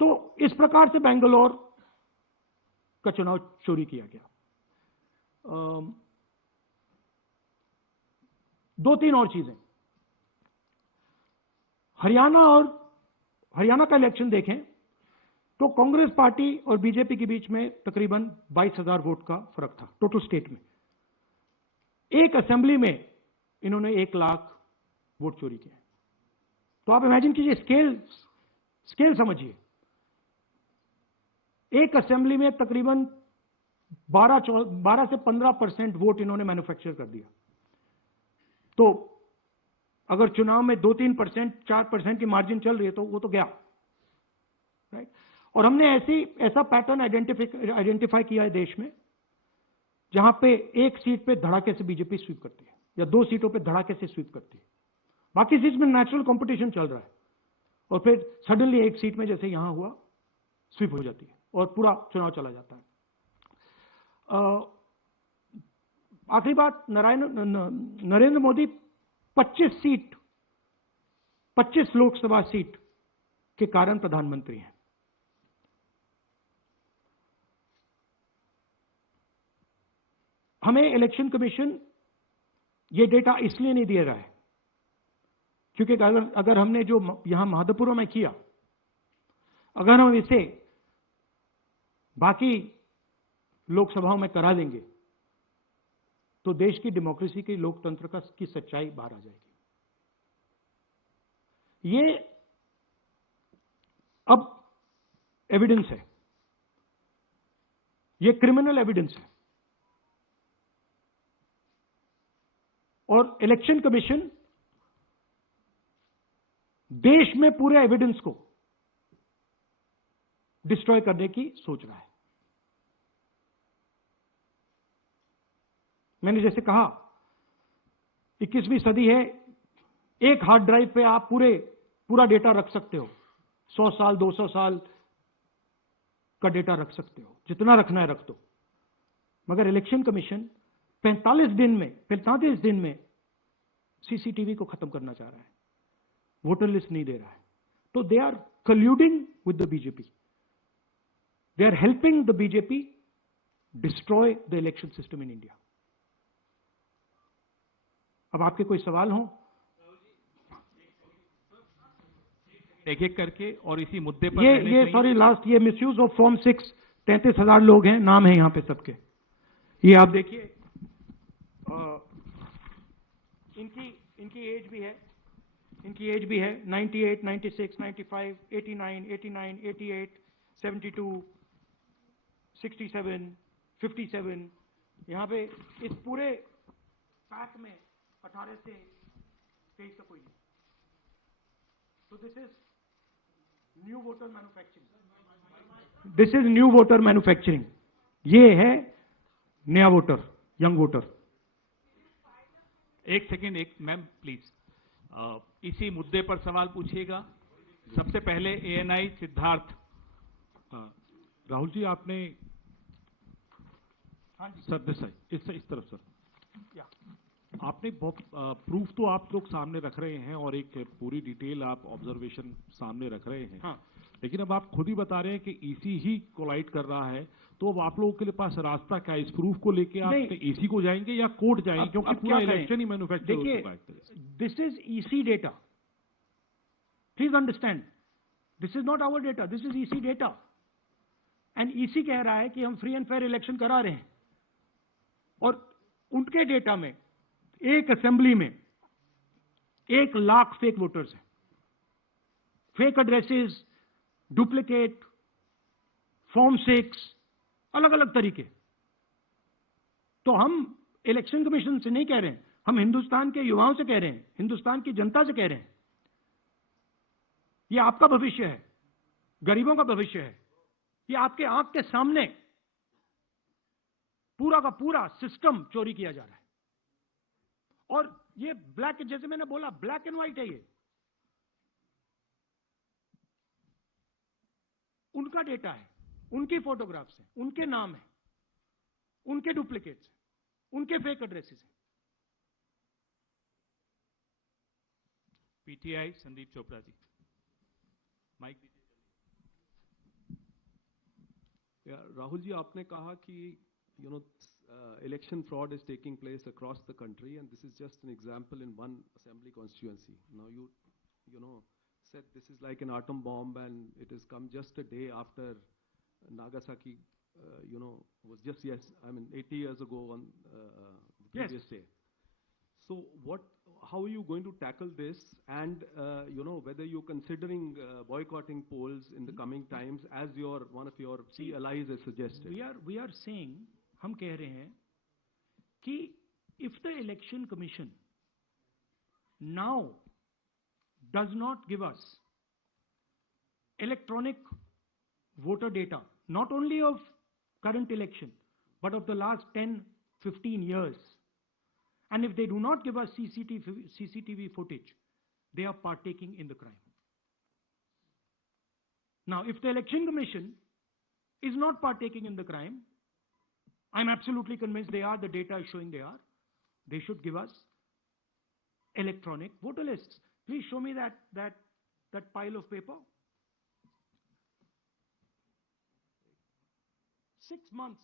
तो इस प्रकार से बेंगलोर का चुनाव चोरी किया गया। 2-3 और चीजें। हरियाणा का इलेक्शन देखें तो कांग्रेस पार्टी और बीजेपी के बीच में तकरीबन 22,000 वोट का फर्क था टोटल स्टेट में। एक असेंबली में इन्होंने 1 लाख वोट चोरी किए। तो आप इमेजिन कीजिए, स्केल समझिए। एक असेंबली में तकरीबन 12 से 15% वोट इन्होंने मैन्युफैक्चर कर दिया। तो अगर चुनाव में 2-3%, 4% की मार्जिन चल रही है तो वो तो गया, राइट। और हमने ऐसा पैटर्न आइडेंटिफाई किया है देश में जहां पे एक सीट पे धड़ाके से बीजेपी स्वीप करती है या 2 सीटों पे धड़ाके से स्वीप करती है, बाकी सीट में नेचुरल कंपटीशन चल रहा है और फिर सडनली एक सीट में जैसे यहां हुआ स्वीप हो जाती है और पूरा चुनाव चला जाता है। आखिरी बात, नरेंद्र मोदी 25 लोकसभा सीट के कारण प्रधानमंत्री हैं। हमें इलेक्शन कमीशन ये डेटा इसलिए नहीं दे रहा है क्योंकि अगर हमने जो यहां महादेवपुरा में किया, अगर हम इसे बाकी लोकसभाओं में करा देंगे तो देश की डेमोक्रेसी की, लोकतंत्र की सच्चाई बाहर आ जाएगी। ये अब एविडेंस है, ये क्रिमिनल एविडेंस है और इलेक्शन कमीशन देश में पूरे एविडेंस को डिस्ट्रॉय करने की सोच रहा है। मैंने जैसे कहा 21वीं सदी है, एक हार्ड ड्राइव पे आप पूरा डेटा रख सकते हो, 100 साल 200 साल का डेटा रख सकते हो, जितना रखना है रख दो। मगर इलेक्शन कमीशन 45 दिन में सीसीटीवी को खत्म करना चाह रहा है, वोटर लिस्ट नहीं दे रहा है। तो they are colluding with the BJP, they are helping the BJP destroy the election system in India. अब आपके कोई सवाल हो? एक एक करके और इसी मुद्दे पर ये सॉरी लास्ट, ये मिसयूज ऑफ फॉर्म 6 33,000 लोग हैं, नाम है यहां पे सबके, ये आप देखिए। इनकी एज भी है 98, 96, 95, 89, 88, 72, 67, 57। यहां पे इस पूरे पैक में 18 से 23 का कोई नहीं। तो this is new voter manufacturing, ये है नया वोटर, यंग वोटर। एक सेकेंड, एक मैम प्लीज, इसी मुद्दे पर सवाल पूछिएगा। सबसे पहले एएनआई सिद्धार्थ। राहुल जी, आपने हाँ जी सर दिस साइड, इस तरफ सर, या आपने बहुत प्रूफ तो आप लोग सामने रख रहे हैं और एक पूरी डिटेल आप ऑब्जर्वेशन सामने रख रहे हैं। हाँ। लेकिन अब आप खुद ही बता रहे हैं कि ईसी ही कोलाइड कर रहा है, तो अब आप लोगों के लिए पास रास्ता क्या है? इस प्रूफ को लेके आप ईसी को जाएंगे या कोर्ट जाएंगे? क्योंकि पूरा इलेक्शन ही मैन्युफैक्चर हो चुका है। This is EC data, please understand, this is not our data, this is EC data. And EC कह रहा है कि हम फ्री एंड फेयर इलेक्शन करा रहे हैं और उनके डेटा में एक असेंबली में 1 लाख फेक वोटर्स हैं, फेक एड्रेसेस, डुप्लीकेट, फॉर्म 6, अलग अलग तरीके। तो हम इलेक्शन कमीशन से नहीं कह रहे हैं, हम हिंदुस्तान के युवाओं से कह रहे हैं, हिंदुस्तान की जनता से कह रहे हैं, ये आपका भविष्य है, गरीबों का भविष्य है, ये आपके आंख के सामने पूरा का पूरा सिस्टम चोरी किया जा रहा है। और ये ब्लैक, जैसे मैंने बोला, ब्लैक एंड व्हाइट है, ये उनका डेटा है, उनकी फोटोग्राफ्स हैं, उनके नाम हैं, उनके डुप्लीकेट्स हैं, उनके फेक एड्रेसेस हैं। पीटीआई संदीप चोपड़ा जी, माइक दीजिए। राहुल जी, आपने कहा कि election fraud is taking place across the country, and this is just an example in one assembly constituency. Now you know said this is like an atom bomb, and it has come just a day after Nagasaki, was just 80 years ago on the previous day. So how are you going to tackle this, and whether you're considering boycotting polls in the coming times, as one of your key allies has suggested? We are saying, हम कह रहे हैं कि if the election commission now does not give us electronic voter data, not only of current election but of the last 10 15 years. And if they do not give us CCTV footage, they are partaking in the crime. Now, if the Election Commission is not partaking in the crime, I'm absolutely convinced they are, the data is showing they are, they should give us electronic voter lists. Please show me that pile of paper. 6 months.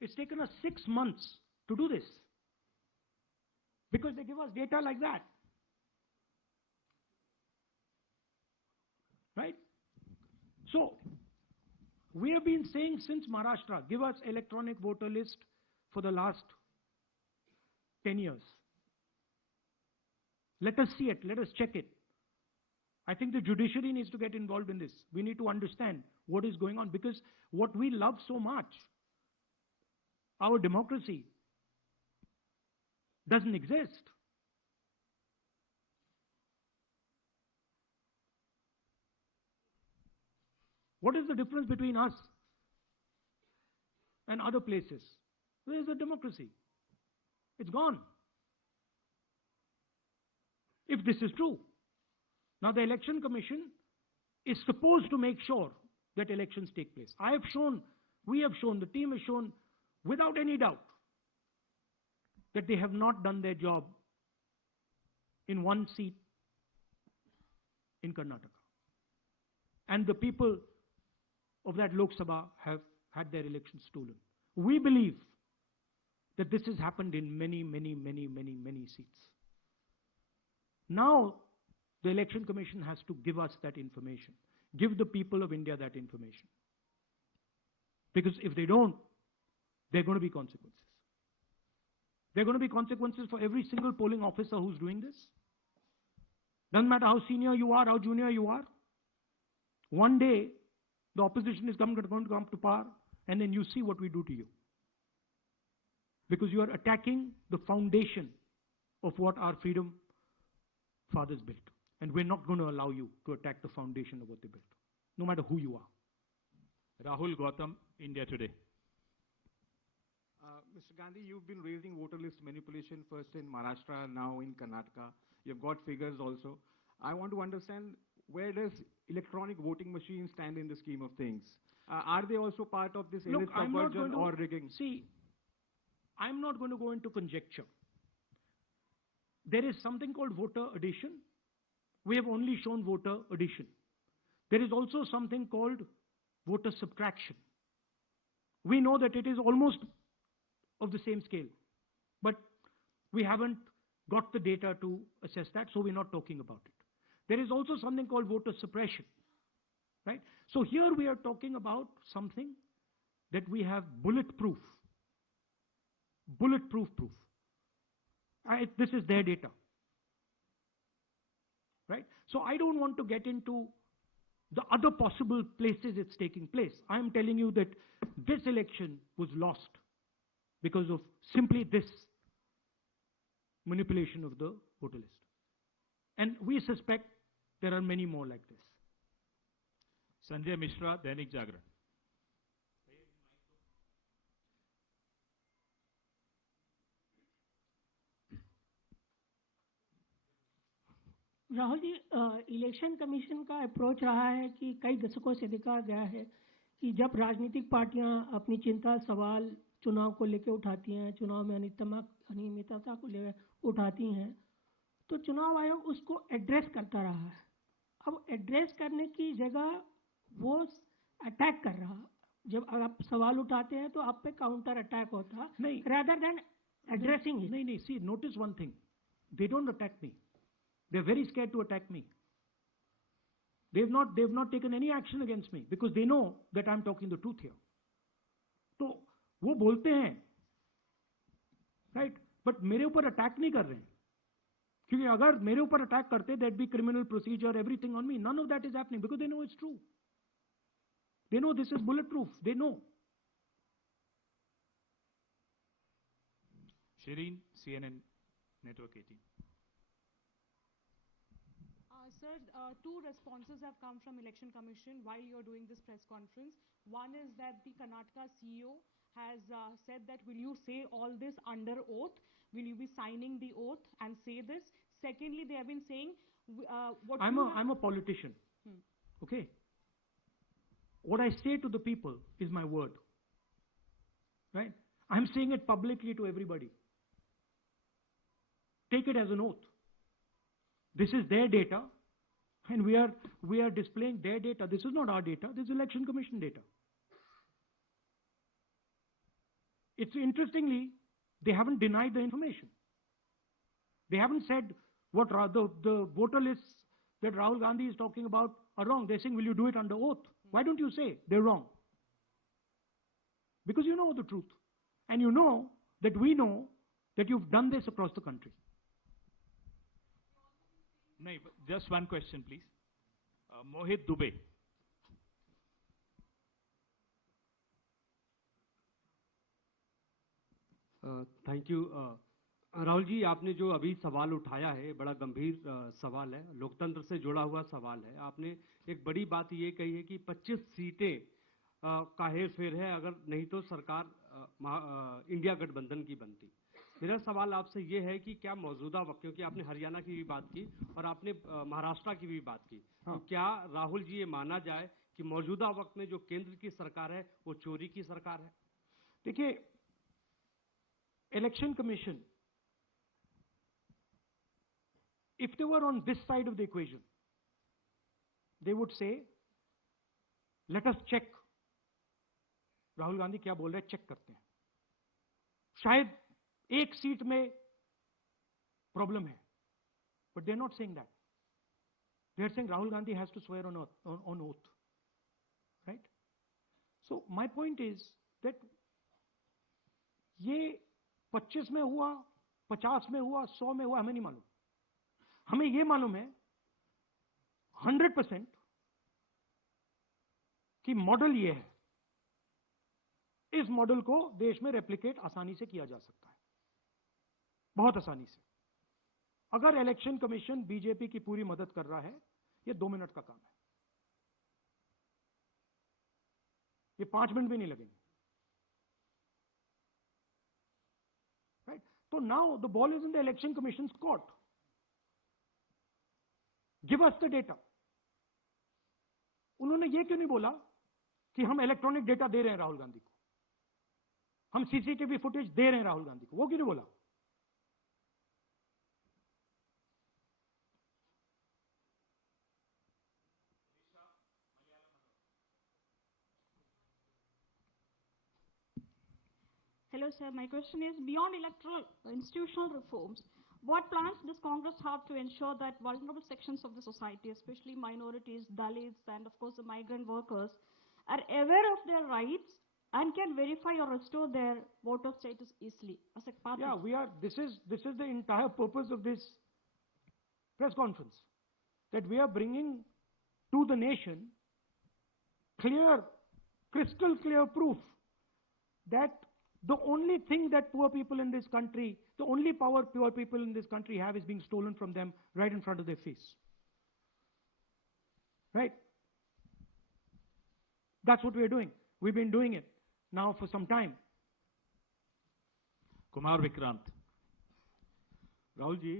It's taken us 6 months to do this. Because they give us data like that. Right? So, we have been saying since Maharashtra, give us electronic voter list for the last 10 years. Let us see it, let us check it. I think the judiciary needs to get involved in this. We need to understand what is going on, because what we love so much, our democracy, doesn't exist. What is the difference between us and other places? Where is the democracy? It's gone. If this is true. Now the Election Commission is supposed to make sure that elections take place. I have shown, we have shown, the team has shown without any doubt that they have not done their job in one seat in Karnataka. And the people of that Lok Sabha have had their elections stolen. We believe that this has happened in many seats. Now, the Election Commission has to give us that information. Give the people of India that information. Because if they don't, there are going to be consequences. There are going to be consequences for every single polling officer who's doing this. Doesn't matter how senior you are, how junior you are. One day, the opposition is going to come to power, and then you see what we do to you. Because you are attacking the foundation of what our freedom fathers built. And we're not going to allow you to attack the foundation of what they built, no matter who you are. Rahul Gautam, India Today. Mr. Gandhi, you've been raising voter list manipulation first in Maharashtra, now in Karnataka. You've got figures also. I want to understand, where does electronic voting machines stand in the scheme of things? Are they also part of this illicit subversion or rigging? See, I'm not going to go into conjecture. There is something called voter addition. We have only shown voter addition. There is also something called voter subtraction. We know that it is almost of the same scale, but we haven't got the data to assess that, so we're not talking about it. There is also something called voter suppression, right? So here we are talking about something that we have bulletproof proof. This is their data, right? So I don't want to get into the other possible places it's taking place. I am telling you that this election was lost because of simply this manipulation of the voter list. And we suspect there are many more like this. Sanjay Mishra, Dainik Jagran. Rahul ji, election commission का approach रहा है कि कई दशकों से देखा गया है कि जब राजनीतिक पार्टियां अपनी चिंता सवाल चुनाव को लेकर उठाती हैं, चुनाव में अनियमितता को लेकर उठाती हैं, तो चुनाव आयोग उसको एड्रेस करता रहा है. अब एड्रेस करने की जगह वो अटैक कर रहा. जब आप सवाल उठाते हैं तो आप पे काउंटर अटैक होता है, rather than addressing it. नहीं, see, notice one thing. They don't attack me. They're very scared to attack me. They've not taken any action against me because they know that I'm talking the truth here. तो वो बोलते हैं, right? But मेरे ऊपर attack नहीं कर रहे हैं, क्योंकि अगर मेरे ऊपर अटैक करते, there'd be criminal procedure, everything on me. None of that is happening because they know it's true. They know this is bulletproof. They know. Shireen, CNN Network 18. Sir, two responses have come from Election Commission while you're doing this press conference. One is that the Karnataka CEO has said that will you say all this under oath? Will you be signing the oath and say this? Secondly, they have been saying I'm a politician. Okay. What I say to the people is my word. Right? I'm saying it publicly to everybody. Take it as an oath. This is their data, and we are displaying their data. This is not our data. This is Election Commission data. It's interestingly, they haven't denied the information. They haven't said what the voter lists that Rahul Gandhi is talking about are wrong. They're saying, will you do it under oath? Why don't you say they're wrong? Because you know the truth. And you know that we know that you've done this across the country. No, just one question, please. Mohit Dubey. Thank you Rahul ji, आपने जो अभी सवाल उठाया है बड़ा गंभीर सवाल है, लोकतंत्र से जुड़ा हुआ सवाल है। आपने एक बड़ी बात ये कही है कि 25 सीटें का हेरफेर है, अगर नहीं तो सरकार इंडिया गठबंधन की बनती। मेरा सवाल आपसे ये है कि क्या मौजूदा वक्त, क्योंकि आपने हरियाणा की भी बात की और आपने महाराष्ट्र की भी बात की, तो क्या राहुल जी ये माना जाए कि मौजूदा वक्त में जो केंद्र की सरकार है वो चोरी की सरकार है? देखिए, Election Commission, if they were on this side of the equation, they would say, let us check. Rahul Gandhi क्या बोल रहे हैं, चेक करते हैं। शायद एक सीट में प्रॉब्लम है, but they're not saying that. They're saying Rahul Gandhi has to swear on oath, right? So my point is that ये 25 में हुआ, 50 में हुआ, 100 में हुआ, हमें नहीं मालूम। हमें ये मालूम है 100% कि मॉडल ये है। इस मॉडल को देश में रेप्लिकेट आसानी से किया जा सकता है, बहुत आसानी से। अगर इलेक्शन कमीशन बीजेपी की पूरी मदद कर रहा है, ये 2 मिनट का काम है, ये 5 मिनट भी नहीं लगेंगे। राइट? तो now the ball is in the election commission court. Give us the data. उन्होंने ये क्यों नहीं बोला कि हम इलेक्ट्रॉनिक डेटा दे रहे हैं राहुल गांधी को, हम सीसीटीवी फुटेज दे रहे हैं राहुल गांधी को? वो क्यों नहीं बोला? Hello, sir. My question is, beyond electoral institutional reforms, what plans does Congress have to ensure that vulnerable sections of the society, especially minorities, Dalits, and of course the migrant workers, are aware of their rights and can verify or restore their voter status easily as a part of... Yeah, this is the entire purpose of this press conference, that we are bringing to the nation crystal clear proof that the only thing that poor people in this country, the only power poor people in this country have is being stolen from them right in front of their face. Right? That's what we're doing. We've been doing it now for some time. Kumar Vikrant. Rahul ji,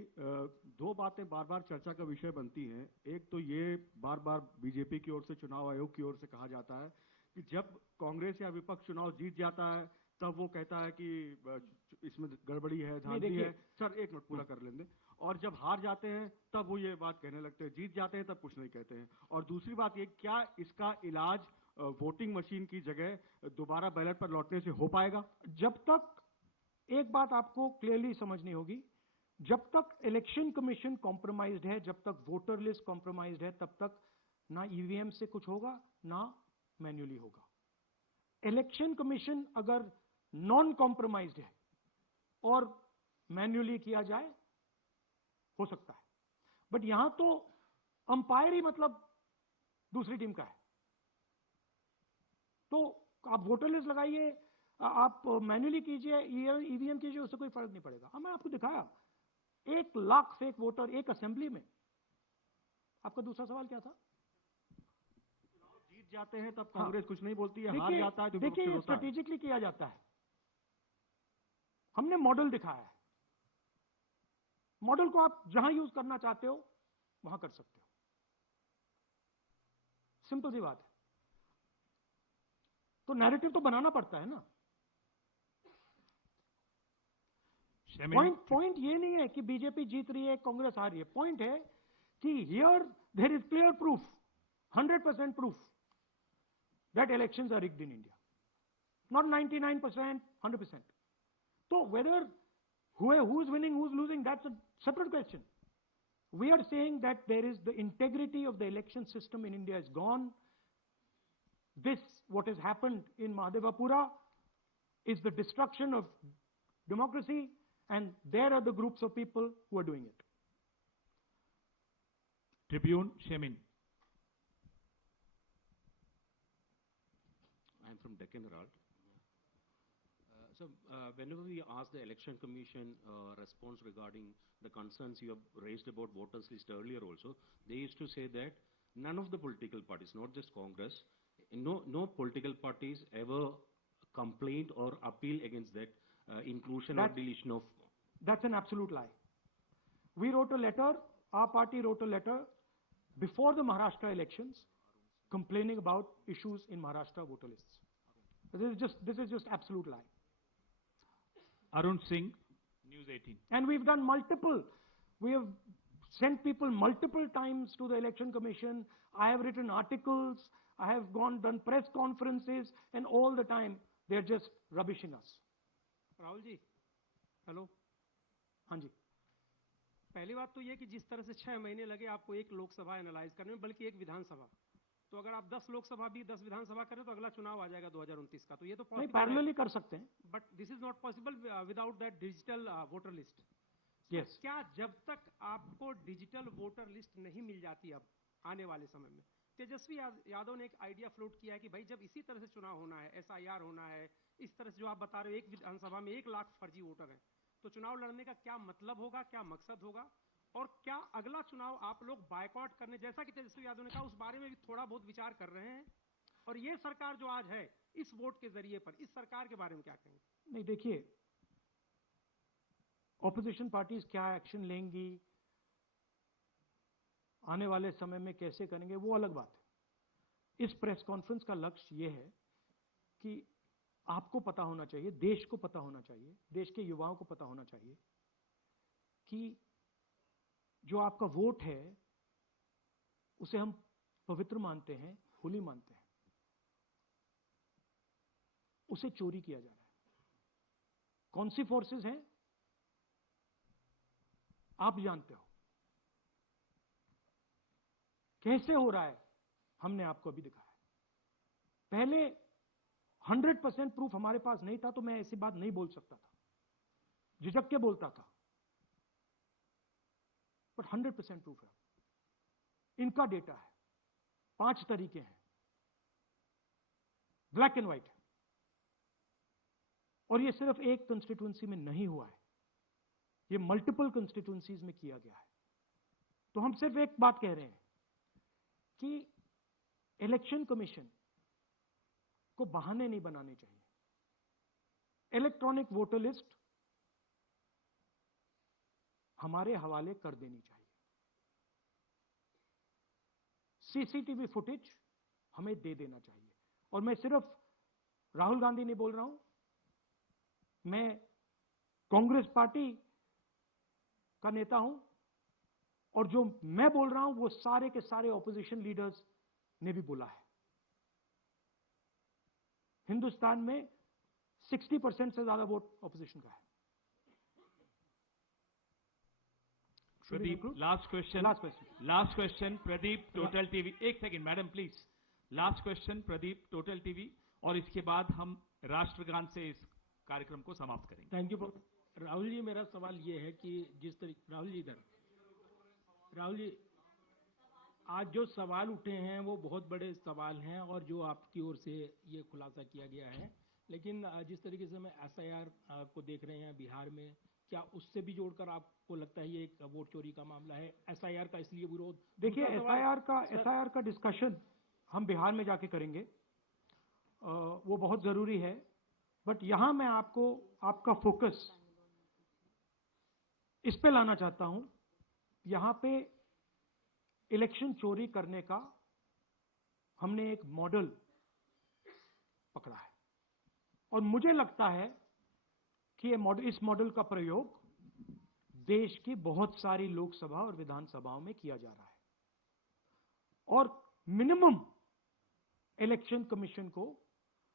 दो बातें बार बार चर्चा का विषय बनती हैं। एक तो ये बार बार बीजेपी की ओर से, चुनाव आयोग की ओर से कहा जाता है कि जब कांग्रेस या विपक्ष चुनाव जीत जाता है तब वो कहता है कि इसमें गड़बड़ी है, धांधली है। सर एक मिनट पूरा कर लेंगे। और जब हार जाते हैं तब वो ये बात कहने लगते हैं, जीत जाते हैं तब कुछ नहीं कहते हैं। और दूसरी बात ये, क्या इसका इलाज वोटिंग मशीन की जगह दोबारा बैलेट पर लौटने से हो पाएगा? जब तक, एक बात आपको क्लियरली समझनी होगी, जब तक इलेक्शन कमीशन कॉम्प्रोमाइज्ड है, जब तक वोटर लिस्ट कॉम्प्रोमाइज्ड है, तब तक ना ईवीएम से कुछ होगा ना मैन्युअली होगा। इलेक्शन कमीशन अगर नॉन कॉम्प्रोमाइज्ड है और मैन्युअली किया जाए, हो सकता है। बट यहां तो अंपायर ही मतलब दूसरी टीम का है। तो आप वोटर लिस्ट लगाइए, आप मैन्युअली कीजिए, ईवीएम कीजिए, उससे कोई फर्क नहीं पड़ेगा। मैं आपको दिखाया 1 लाख फेक वोटर एक असेंबली में। आपका दूसरा सवाल क्या था? जाते हैं तब कांग्रेस कुछ नहीं बोलती है, हार जाता है तो देखिए विपक्ष रोता है। स्ट्रेटेजिकली किया जाता है। हमने मॉडल दिखाया है। मॉडल को आप जहां यूज करना चाहते हो वहां कर सकते हो, सिंपल सी बात है। तो नैरेटिव तो बनाना पड़ता है ना। पॉइंट ये नहीं है कि बीजेपी जीत रही है, कांग्रेस हार रही है। पॉइंट है कि here there is clear proof, 100% proof that elections are rigged in India. Not 99%, 100%. So whether who's winning, who's losing, that's a separate question. We are saying that there is the integrity of the election system in India is gone. This, what has happened in Mahadevapura, is the destruction of democracy, and there are the groups of people who are doing it. Tribune, Shemin. I'm from Deccan Herald. Whenever we ask the Election Commission response regarding the concerns you have raised about voters list earlier also, they used to say that none of the political parties, not just Congress, no political parties ever complained or appealed against that inclusion or deletion of... That's an absolute lie. We wrote a letter, our party wrote a letter before the Maharashtra elections complaining about issues in Maharashtra voter lists. This is just absolute lie. Arun Singh, News 18. And we've done we have sent people multiple times to the Election Commission. I have written articles, I have done press conferences, and all the time they're just rubbishing us. Rahul ji, hello. हाँ जी। पहली बात तो ये कि जिस तरह से 6 महीने लगे आपको एक लोकसभा एनालाइज करने में, बल्कि एक विधानसभा, तो अगर आप 10 लोकसभा भी 10 विधानसभा करें तो अगला चुनाव आ जाएगा 2029 का, तो ये तो नहीं, पैरेलली कर सकते हैं। But this is not possible without that digital voter list. Yes. क्या जब तक आपको डिजिटल वोटर लिस्ट नहीं मिल जाती अब आने वाले समय में, तेजस्वी यादव ने एक आइडिया फ्लोट किया है कि भाई जब इसी तरह से चुनाव होना है, SIR होना है, इस तरह से जो आप बता रहे हो एक विधानसभा में 1 लाख फर्जी वोटर हैं, तो चुनाव लड़ने का क्या मतलब होगा, क्या मकसद होगा, और क्या अगला चुनाव आप लोग बायकॉट करने, जैसा कि तेजस्वी यादव ने कहा, उस बारे में भी थोड़ा बहुत विचार कर रहे हैं? और ये सरकार जो आज है इस वोट के जरिए पर, इस सरकार के बारे में क्या कहेंगे? नहीं, देखिए, ऑपोजिशन पार्टीज क्या एक्शन लेंगी, आने वाले समय में कैसे करेंगे, वो अलग बात है। इस प्रेस कॉन्फ्रेंस का लक्ष्य ये है कि आपको पता होना चाहिए, देश को पता होना चाहिए, देश के युवाओं को पता होना चाहिए कि जो आपका वोट है उसे हम पवित्र मानते हैं, होली मानते हैं, उसे चोरी किया जा रहा है। कौन सी फोर्सेस हैं आप जानते हो, कैसे हो रहा है हमने आपको अभी दिखाया। पहले 100% प्रूफ हमारे पास नहीं था तो मैं ऐसी बात नहीं बोल सकता था, झिझक के बोलता था, बट 100% प्रूफ है। इनका डेटा है, 5 तरीके हैं, ब्लैक एंड व्हाइट है, और ये सिर्फ एक कंस्टिट्यूएंसी में नहीं हुआ है, ये मल्टीपल कंस्टिट्यूएंसीज में किया गया है। तो हम सिर्फ एक बात कह रहे हैं कि इलेक्शन कमीशन को बहाने नहीं बनाने चाहिए। इलेक्ट्रॉनिक वोटर लिस्ट हमारे हवाले कर देनी चाहिए। सीसीटीवी फुटेज हमें दे देना चाहिए। और मैं सिर्फ राहुल गांधी नहीं बोल रहा हूं, मैं कांग्रेस पार्टी का नेता हूं, और जो मैं बोल रहा हूं वो सारे के सारे ऑपोजिशन लीडर्स ने भी बोला है। हिंदुस्तान में 60% से ज्यादा वोट ऑपोजिशन का है। Pradeep, last question Pradeep, total TV. एक second madam please, last question Pradeep, total TV, और इसके बाद हम राष्ट्रगान से इस कार्यक्रम को समाप्त करेंगे। Thank you. राहुल जी, मेरा सवाल ये है कि जिस तरीके राहुल जी आज जो सवाल उठे हैं वो बहुत बड़े सवाल हैं, और जो आपकी ओर से ये खुलासा किया गया है, लेकिन जिस तरीके से मैं SIR को देख रहे हैं बिहार में, क्या उससे भी जोड़कर आपको लगता है ये एक वोट चोरी का मामला है? SIR का इसलिए विरोध, देखिए SIR का डिस्कशन हम बिहार में जाके करेंगे, वो बहुत जरूरी है। बट यहां मैं आपको आपका फोकस इस पे लाना चाहता हूं, यहां पे इलेक्शन चोरी करने का हमने एक मॉडल पकड़ा है और मुझे लगता है कि इस मॉडल का प्रयोग देश की बहुत सारी लोकसभा और विधानसभाओं में किया जा रहा है और मिनिमम इलेक्शन कमीशन को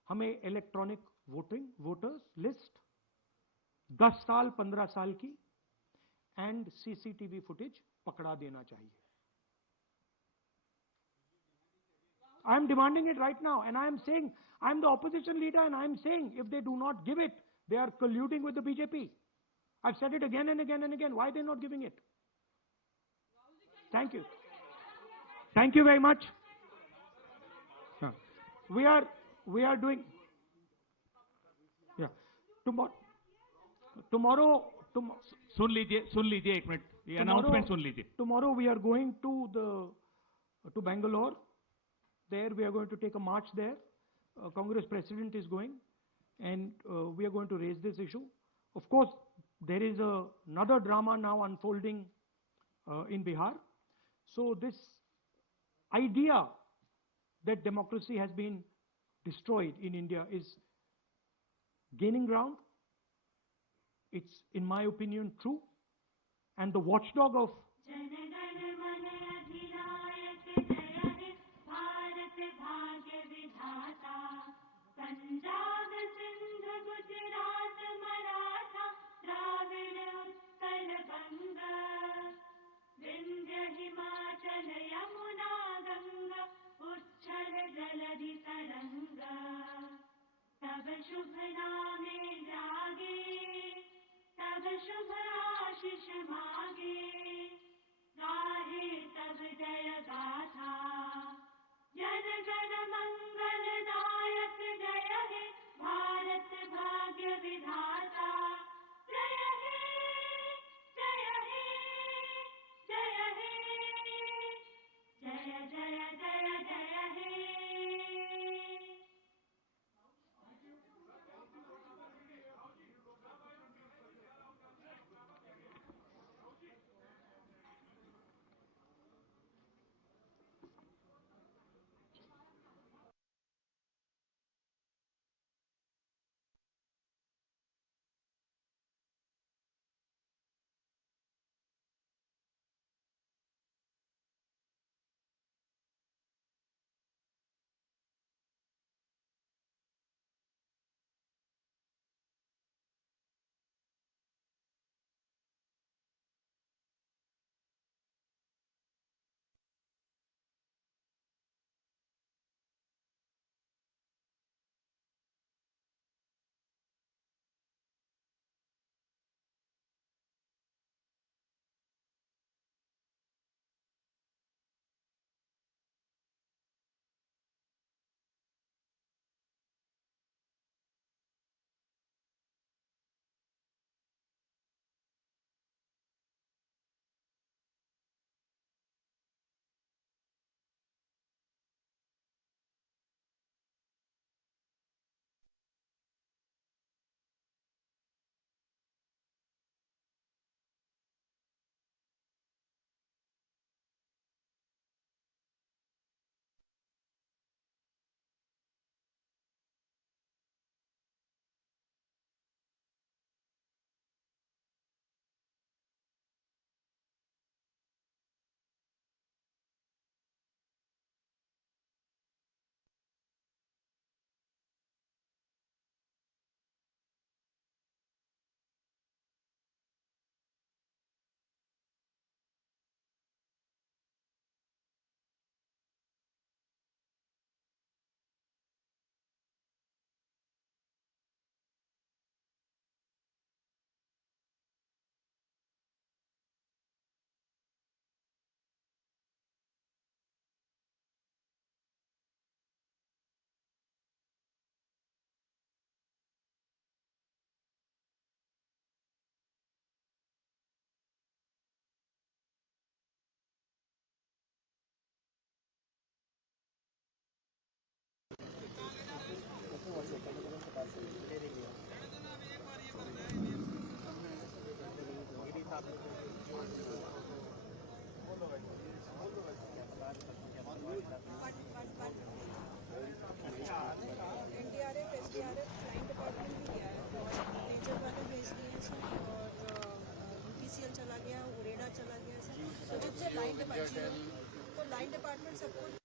हमें इलेक्ट्रॉनिक वोटर्स लिस्ट 10 साल 15 साल की एंड सीसीटीवी फुटेज पकड़ा देना चाहिए। I am demanding it right now and I am saying, I am the opposition leader and I am saying if they do not give it, they are colluding with the BJP. I've said it again and again and again. Why are they not giving it? Thank you. Thank you very much. We are doing, yeah. Tomorrow, सुन लीजिए एक minute, ये announcement सुन लीजिए। Tomorrow we are going to Bangalore. There we are going to take a march there. Congress president is going and we are going to raise this issue. Of course, there is another drama now unfolding in Bihar. So this idea that democracy has been destroyed in India is gaining ground. It's, in my opinion, true. And the watchdog of Punjab Sindh Gujarat Maratha Dravida Utkal बंग विंध्य हिमाचल यमुना गंगा उच्छल जलधि तरंग तब शुभ नामे जागे तब शुभ आशीष मागे गाहे तब जय गाथा जन गण मंगलदायक जय हे भारत भाग्य विधाता। लाइन पे बची हो, तो लाइन डिपार्टमेंट सबको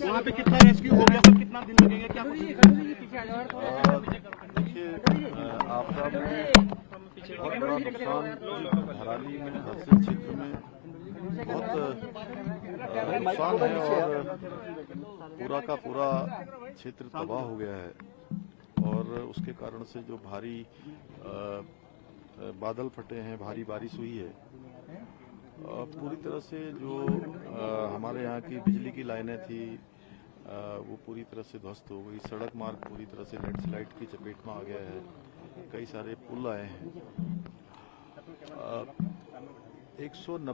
वहाँ पे कितना रेस्क्यू हो गया, कितना दिन लगेगा, क्या देखिए आपदा में बहुत बड़ा नुकसान हराली में हरसिल क्षेत्र में बहुत नुकसान है और पूरा का पूरा क्षेत्र तबाह हो गया है और उसके कारण से जो भारी बादल फटे हैं, भारी बारिश हुई है, पूरी तरह से जो हमारे यहाँ की बिजली की लाइनें थी वो पूरी तरह से ध्वस्त हो गई। सड़क मार्ग पूरी तरह से लैंडस्लाइड की चपेट में आ गया है। कई सारे पुल आए हैं। 190